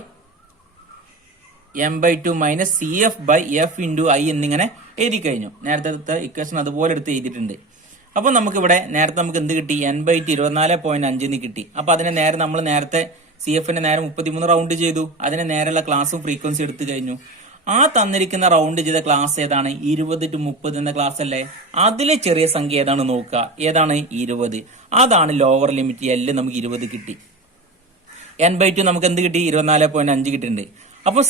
m/2 minus cf by f into i എന്നിങ്ങനെ എഴുതി കഴിഞ്ഞു. നേരത്തെ ഇക്വേഷൻ അതുപോലെ എടുത്ത് എഴുതിയിട്ടുണ്ട്. അപ്പൊ നമുക്കിവിടെ നേരത്തെ നമുക്ക് എന്ത് കിട്ടി? n/2 24.5 എന്ന് കിട്ടി. അപ്പൊ അതിനെ നേരെ നമ്മൾ നേരത്തെ CFന്റെ നേരെ 33 റൗണ്ട് ചെയ്തു. അതിനെ നേരെയുള്ള ക്ലാസും ഫ്രീക്വൻസി എടുത്തു കഴിഞ്ഞു. ആ തന്നിരിക്കുന്ന റൗണ്ട് ചെയ്ത ക്ലാസ് ഏതാണ്? 20 to 30 എന്ന ക്ലാസ് അല്ലേ? അതിലെ ചെറിയ സംഖ്യ ഏതാണ് നോക്കുക. ഏതാണ്? 20. അതാണ് ലോവർ ലിമിറ്റ്. L നമുക്ക് 20 കിട്ടി. n/2 നമുക്ക് എന്ത് കിട്ടി? 24.5 കിട്ടിയിട്ടുണ്ട്. അപ്പൊ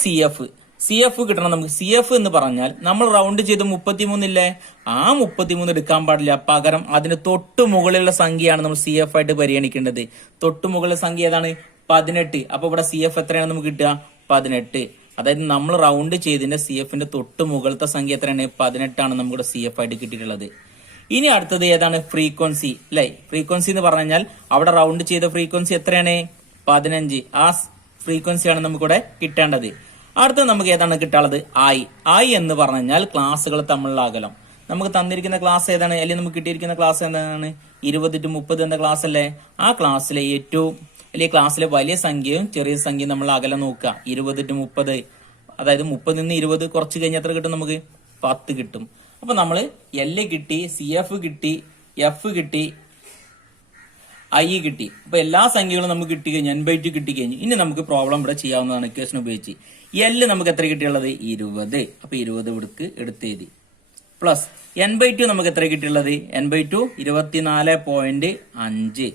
CF കിട്ടണം നമുക്ക്. CF എന്ന് പറഞ്ഞാൽ നമ്മൾ റൗണ്ട് ചെയ്ത് 33 ഇല്ലേ? ആ 33 എടുക്കാൻ പാടില്ല. പകരം അതിന് തൊട്ടു മുകളിലുള്ള സംഖ്യയാണ് നമ്മൾ CF ആയിട്ട് പരിഗണിക്കേണ്ടത്. തൊട്ടു മുകളിലെ സംഖ്യ ഏതാണ്? 18. അപ്പൊ ഇവിടെ CF എത്രയാണ് നമുക്ക് കിട്ടുക? 18. അതായത് നമ്മൾ റൗണ്ട് ചെയ്തതിന്റെ CFന്റെ തൊട്ട് മുകളിലത്തെ സംഖ്യ എത്രയാണ്? 18 ആണ് നമ്മുടെ CF ആയിട്ട് കിട്ടിയിട്ടുള്ളത്. ഇനി അടുത്തത് ഏതാണ്? ഫ്രീക്വൻസി അല്ലെ? ഫ്രീക്വൻസി എന്ന് പറഞ്ഞാൽ അവിടെ റൗണ്ട് ചെയ്ത ഫ്രീക്വൻസി എത്രയാണ്? 15. ആ ഫ്രീക്വൻസിയാണ് നമുക്കിവിടെ കിട്ടേണ്ടത്. അടുത്തത് നമുക്ക് ഏതാണ് കിട്ടാനുള്ളത്? I എന്ന് പറഞ്ഞാൽ ക്ലാസ്സുകൾ തമ്മിലുള്ള അകലം. നമുക്ക് തന്നിരിക്കുന്ന ക്ലാസ് ഏതാണ്? അല്ലെങ്കിൽ നമുക്ക് കിട്ടിയിരിക്കുന്ന ക്ലാസ് എന്താണ്? 20 to 30 എന്ന ക്ലാസ് അല്ലേ? ആ ക്ലാസ്സിലെ ഏറ്റവും അല്ലെങ്കിൽ ക്ലാസ്സിലെ വലിയ സംഖ്യയും ചെറിയ സംഖ്യയും നമ്മൾ അകലം നോക്കുക. 20 to 30. അതായത് 30 നിന്ന് 20 കുറച്ച് കഴിഞ്ഞാൽ എത്ര കിട്ടും? നമുക്ക് 10 കിട്ടും. അപ്പൊ നമ്മൾ L കിട്ടി, CF കിട്ടി, F കിട്ടി, I കിട്ടി. അപ്പൊ എല്ലാ സംഖ്യകളും നമുക്ക് കിട്ടി കഴിഞ്ഞു. n/2 കിട്ടി കഴിഞ്ഞു. ഇനി നമുക്ക് പ്രോബ്ലം ഇവിടെ ചെയ്യാവുന്നതാണ് ഇക്വേഷൻ ഉപയോഗിച്ച്. L നമുക്ക് എത്ര കിട്ടിയുള്ളത്? 20. അപ്പൊ 20 ഇവിടേക്ക് എടുത്ത് എഴുതി. പ്ലസ് n/2 നമുക്ക് എത്ര കിട്ടിയുള്ളത്? n/2 24.5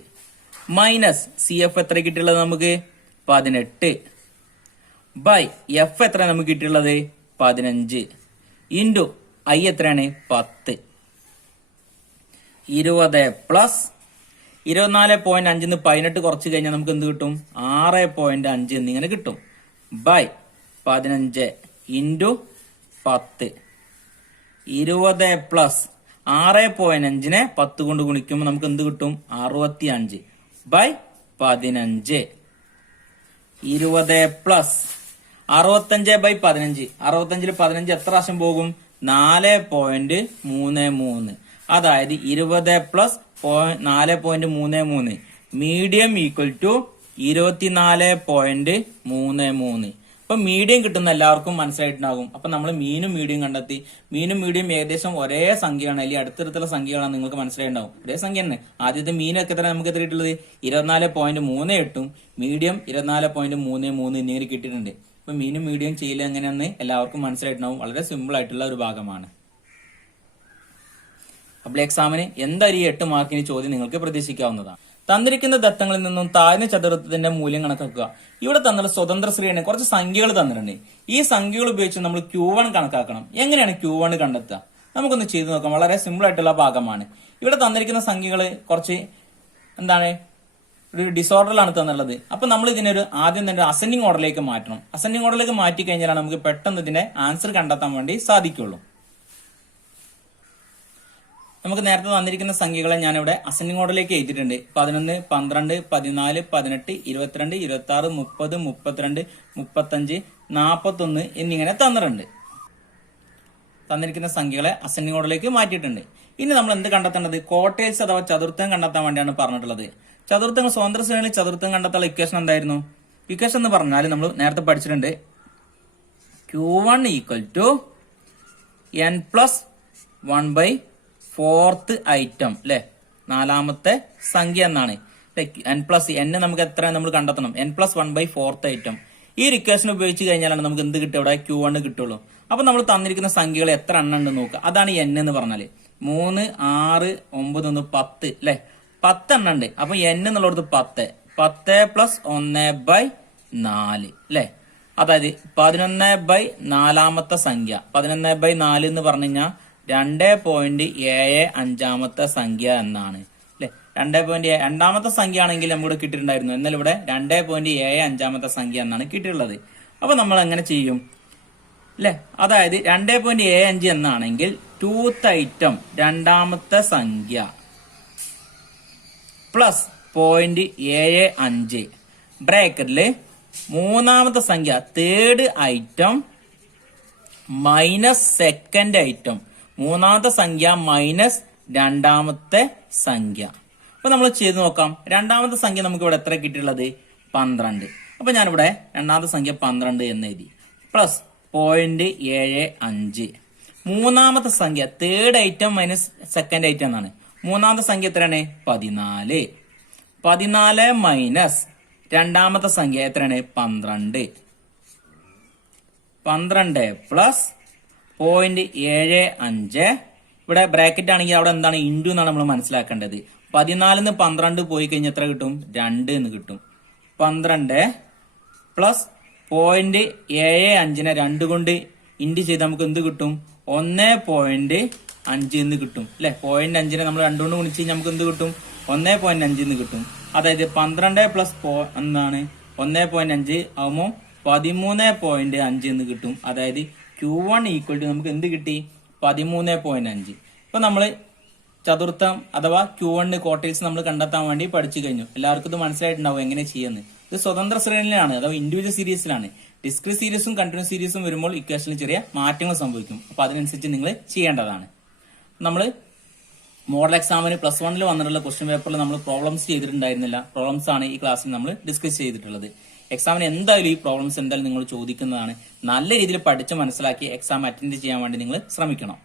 മൈനസ് CF എത്ര കിട്ടിയുള്ളത്? നമുക്ക് 18 ബൈ F എത്ര നമുക്ക് കിട്ടിയുള്ളത്? 15 ഇൻറ്റു I എത്രയാണ്? 10. 20 പ്ലസ് 24.5 18 കുറച്ച് കഴിഞ്ഞാൽ നമുക്ക് എന്ത് കിട്ടും? 6.5 എന്നിങ്ങനെ കിട്ടും. By 15 into 10. 20 പ്ലസ് 6.5നെ 10 കൊണ്ട് ഗുണിക്കുമ്പോൾ നമുക്ക് എന്ത് കിട്ടും? 65 ബൈ 15. 20 plus 65 by 15. 65 15 എത്ര പ്രാവശ്യം പോകും? 4.33. അതായത് 20 പ്ലസ് 4.33 മീഡിയം ഈക്വൽ ടു 24.33. അപ്പൊ മീഡിയം കിട്ടുന്ന എല്ലാവർക്കും മനസ്സിലായിട്ടുണ്ടാകും. അപ്പൊ നമ്മൾ മീനും മീഡിയം കണ്ടെത്തി. മീനും മീഡിയം ഏകദേശം ഒരേ സംഖ്യയാണ്, അല്ലെങ്കിൽ അടുത്തടുത്തുള്ള സംഖ്യകളാണ്. നിങ്ങൾക്ക് മനസ്സിലായിട്ടുണ്ടാവും. ഒരേ സംഖ്യ തന്നെ. ആദ്യത്തെ മീനും ഒക്കെ എത്ര നമുക്ക് എത്ര കിട്ടുള്ളത്? 24.38 മീഡിയം 24.33 എന്നിങ്ങനെ കിട്ടിയിട്ടുണ്ട്. അപ്പൊ മീനും മീഡിയം ചെയ്യൽ എങ്ങനെയാണെന്ന് എല്ലാവർക്കും മനസ്സിലായിട്ടുണ്ടാവും. വളരെ സിമ്പിൾ ആയിട്ടുള്ള ഒരു ഭാഗമാണ്. അപ്പോൾ എക്സാമിന് എന്തായാലും ഈ 8 മാർക്കിന് ചോദ്യം നിങ്ങൾക്ക് പ്രതീക്ഷിക്കാവുന്നതാണ്. തന്നിരിക്കുന്ന ദത്തങ്ങളിൽ നിന്നും താഴ്ന്ന ചതുരത്തിന്റെ മൂല്യം കണക്കാക്കുക. ഇവിടെ തന്നിട്ട് സ്വതന്ത്ര ശ്രേണി കുറച്ച് സംഖ്യകൾ തന്നിട്ടുണ്ട്. ഈ സംഖ്യകൾ ഉപയോഗിച്ച് നമ്മൾ Q1 കണക്കാക്കണം. എങ്ങനെയാണ് Q1 കണ്ടെത്തുക? നമുക്കൊന്ന് ചെയ്തു നോക്കാം. വളരെ സിമ്പിൾ ആയിട്ടുള്ള ഭാഗമാണ്. ഇവിടെ തന്നിരിക്കുന്ന സംഖ്യകൾ കുറച്ച് എന്താണ് ഒരു ഡിസോർഡറിലാണ് തന്നുള്ളത്. അപ്പൊ നമ്മൾ ഇതിനൊരു ആദ്യം തന്നെ അസെൻഡിങ് ഓർഡറിലേക്ക് മാറ്റണം. അസെൻഡിങ് ഓർഡറിലേക്ക് മാറ്റി കഴിഞ്ഞാലാണ് നമുക്ക് പെട്ടെന്ന് ഇതിന്റെ ആൻസർ കണ്ടെത്താൻ വേണ്ടി സാധിക്കുള്ളൂ. നമുക്ക് നേരത്തെ തന്നിരിക്കുന്ന സംഖ്യകളെ ഞാനിവിടെ അസെൻഡിങ് ഓർഡറിലേക്ക് എഴുതിയിട്ടുണ്ട്. 11, 12, 14, 18, 22, 26, 30, 32, 35, 41 എന്നിങ്ങനെ തന്നിട്ടുണ്ട്. തന്നിരിക്കുന്ന സംഖ്യകളെ അസെൻഡിങ് ഓർഡറിലേക്ക് മാറ്റിയിട്ടുണ്ട്. ഇനി നമ്മൾ എന്ത് കണ്ടെത്തേണ്ടത്? ക്വാർട്ടൈൽസ് അഥവാ ചതുർത്ഥം കണ്ടെത്താൻ വേണ്ടിയാണ് പറഞ്ഞിട്ടുള്ളത്. ചതുർത്ഥങ്ങൾ സ്വതന്ത്ര ശ്രേണിയിൽ ചതുർത്ഥം കണ്ടെത്താനുള്ള ഇക്വേഷൻ എന്തായിരുന്നു? ഇക്വേഷൻ എന്ന് പറഞ്ഞാൽ നമ്മൾ നേരത്തെ പഠിച്ചിട്ടുണ്ട്. Q1 = n+1 1/4 ഐറ്റം അല്ലെ, നാലാമത്തെ സംഖ്യ എന്നാണ്. n പ്ലസ് n നമുക്ക് എത്ര നമ്മൾ കണ്ടെത്തണം, n+1 1/4 ഐറ്റം. ഈ റിക്വേഷൻ ഉപയോഗിച്ച് കഴിഞ്ഞാലാണ് നമുക്ക് എന്ത് കിട്ടുക, ഇവിടെ Q1 കിട്ടുള്ളൂ. അപ്പൊ നമ്മൾ തന്നിരിക്കുന്ന സംഖ്യകൾ എത്ര എണ്ണം ഉണ്ട് നോക്കുക. അതാണ് n എന്ന് പറഞ്ഞാല് 3, 6, 9, 1, 10 അല്ലെ, 10 എണ്ണം ഉണ്ട്. അപ്പൊ n എന്നുള്ളത് 10 + 1/4 അല്ലെ, അതായത് 11/4 സംഖ്യ. 11/4 എന്ന് പറഞ്ഞു കഴിഞ്ഞാൽ 2.75 സംഖ്യ എന്നാണ് അല്ലെ. 2. രണ്ടാമത്തെ സംഖ്യ ആണെങ്കിൽ നമുക്ക് കിട്ടിയിട്ടുണ്ടായിരുന്നു, എന്നാൽ ഇവിടെ 2.75 സംഖ്യ എന്നാണ് കിട്ടിയിട്ടുള്ളത്. അപ്പൊ നമ്മൾ എങ്ങനെ ചെയ്യും അല്ലെ, അതായത് 2.75 എന്നാണെങ്കിൽ 2th ഐറ്റം രണ്ടാമത്തെ സംഖ്യ പ്ലസ് 0.75 ബ്രാക്കറ്റില് മൂന്നാമത്തെ സംഖ്യ third item minus second item, മൂന്നാമത്തെ സംഖ്യ മൈനസ് രണ്ടാമത്തെ സംഖ്യ. അപ്പൊ നമ്മൾ ചെയ്ത് നോക്കാം. രണ്ടാമത്തെ സംഖ്യ നമുക്ക് ഇവിടെ എത്ര കിട്ടിയുള്ളത്, 12. അപ്പൊ ഞാനിവിടെ രണ്ടാമത്തെ സംഖ്യ 12 എന്ന് എഴുതി, പ്ലസ് 0.75. മൂന്നാമത്തെ സംഖ്യ third item minus second item എന്നാണ്. മൂന്നാമത്തെ സംഖ്യ എത്രയാണ്, 14. 14 മൈനസ് രണ്ടാമത്തെ സംഖ്യ എത്രയാണ്, 12. 12 പ്ലസ് 0.75. ഇവിടെ ബ്രാക്കറ്റ് ആണെങ്കിൽ അവിടെ എന്താണ്, ഇൻഡു എന്നാണ് നമ്മൾ മനസ്സിലാക്കേണ്ടത്. 14 12 പോയി കഴിഞ്ഞാൽ എത്ര കിട്ടും, 2 എന്ന് കിട്ടും. 12 പ്ലസ് 0.75 2 കൊണ്ട് ഇൻഡു ചെയ്ത് നമുക്ക് എന്ത് കിട്ടും, 1.5 എന്ന് കിട്ടും അല്ലെ. 0.5 നമ്മൾ 2 കൊണ്ട് ഗുണിച്ച് കഴിഞ്ഞാൽ നമുക്ക് എന്ത് കിട്ടും, 1.5 എന്ന് കിട്ടും. അതായത് 12 പ്ലസ് എന്താണ് 1.5 ആകുമ്പോൾ 13.5 എന്ന് കിട്ടും. അതായത് Q1 ഈക്വൽ ടു നമുക്ക് എന്ത് കിട്ടി, 13.5. ഇപ്പൊ നമ്മള് ചതുർത്ഥം അഥവാ Q1 ക്വാർട്ടേഴ്സ് നമ്മൾ കണ്ടെത്താൻ വേണ്ടി പഠിച്ചു കഴിഞ്ഞു. എല്ലാവർക്കും ഇത് മനസ്സിലായിട്ടുണ്ടാവും എങ്ങനെ ചെയ്യുന്നത്. ഇത് സ്വതന്ത്ര ശ്രേണിയിലാണ് അഥവാ ഇൻഡിവിജ്വൽ സീരീസിലാണ്. ഡിസ്ക്രീറ്റ് സീരീസും കണ്ടിന്യൂസ് സീരീസും വരുമ്പോൾ ഇക്വേഷനിൽ ചെറിയ മാറ്റങ്ങൾ സംഭവിക്കും. അപ്പൊ അതിനനുസരിച്ച് നിങ്ങൾ ചെയ്യേണ്ടതാണ്. നമ്മൾ മോഡൽ എക്സാമിന് +1 വന്നിട്ടുള്ള ക്വസ്റ്റ്യൻ പേപ്പറിൽ നമ്മൾ പ്രോബ്ലംസ് ചെയ്തിട്ടുണ്ടായിരുന്നില്ല. പ്രോബ്ലംസ് ആണ് ഈ ക്ലാസ്സിൽ നമ്മൾ ഡിസ്കസ് ചെയ്തിട്ടുള്ളത്. എക്സാമിന് എന്തായാലും ഈ പ്രോബ്ലംസ് എന്തായാലും നിങ്ങൾ ചോദിക്കുന്നതാണ്. നല്ല രീതിയിൽ പഠിച്ച് മനസ്സിലാക്കി എക്സാം അറ്റൻഡ് ചെയ്യാൻ വേണ്ടി നിങ്ങൾ ശ്രമിക്കണം.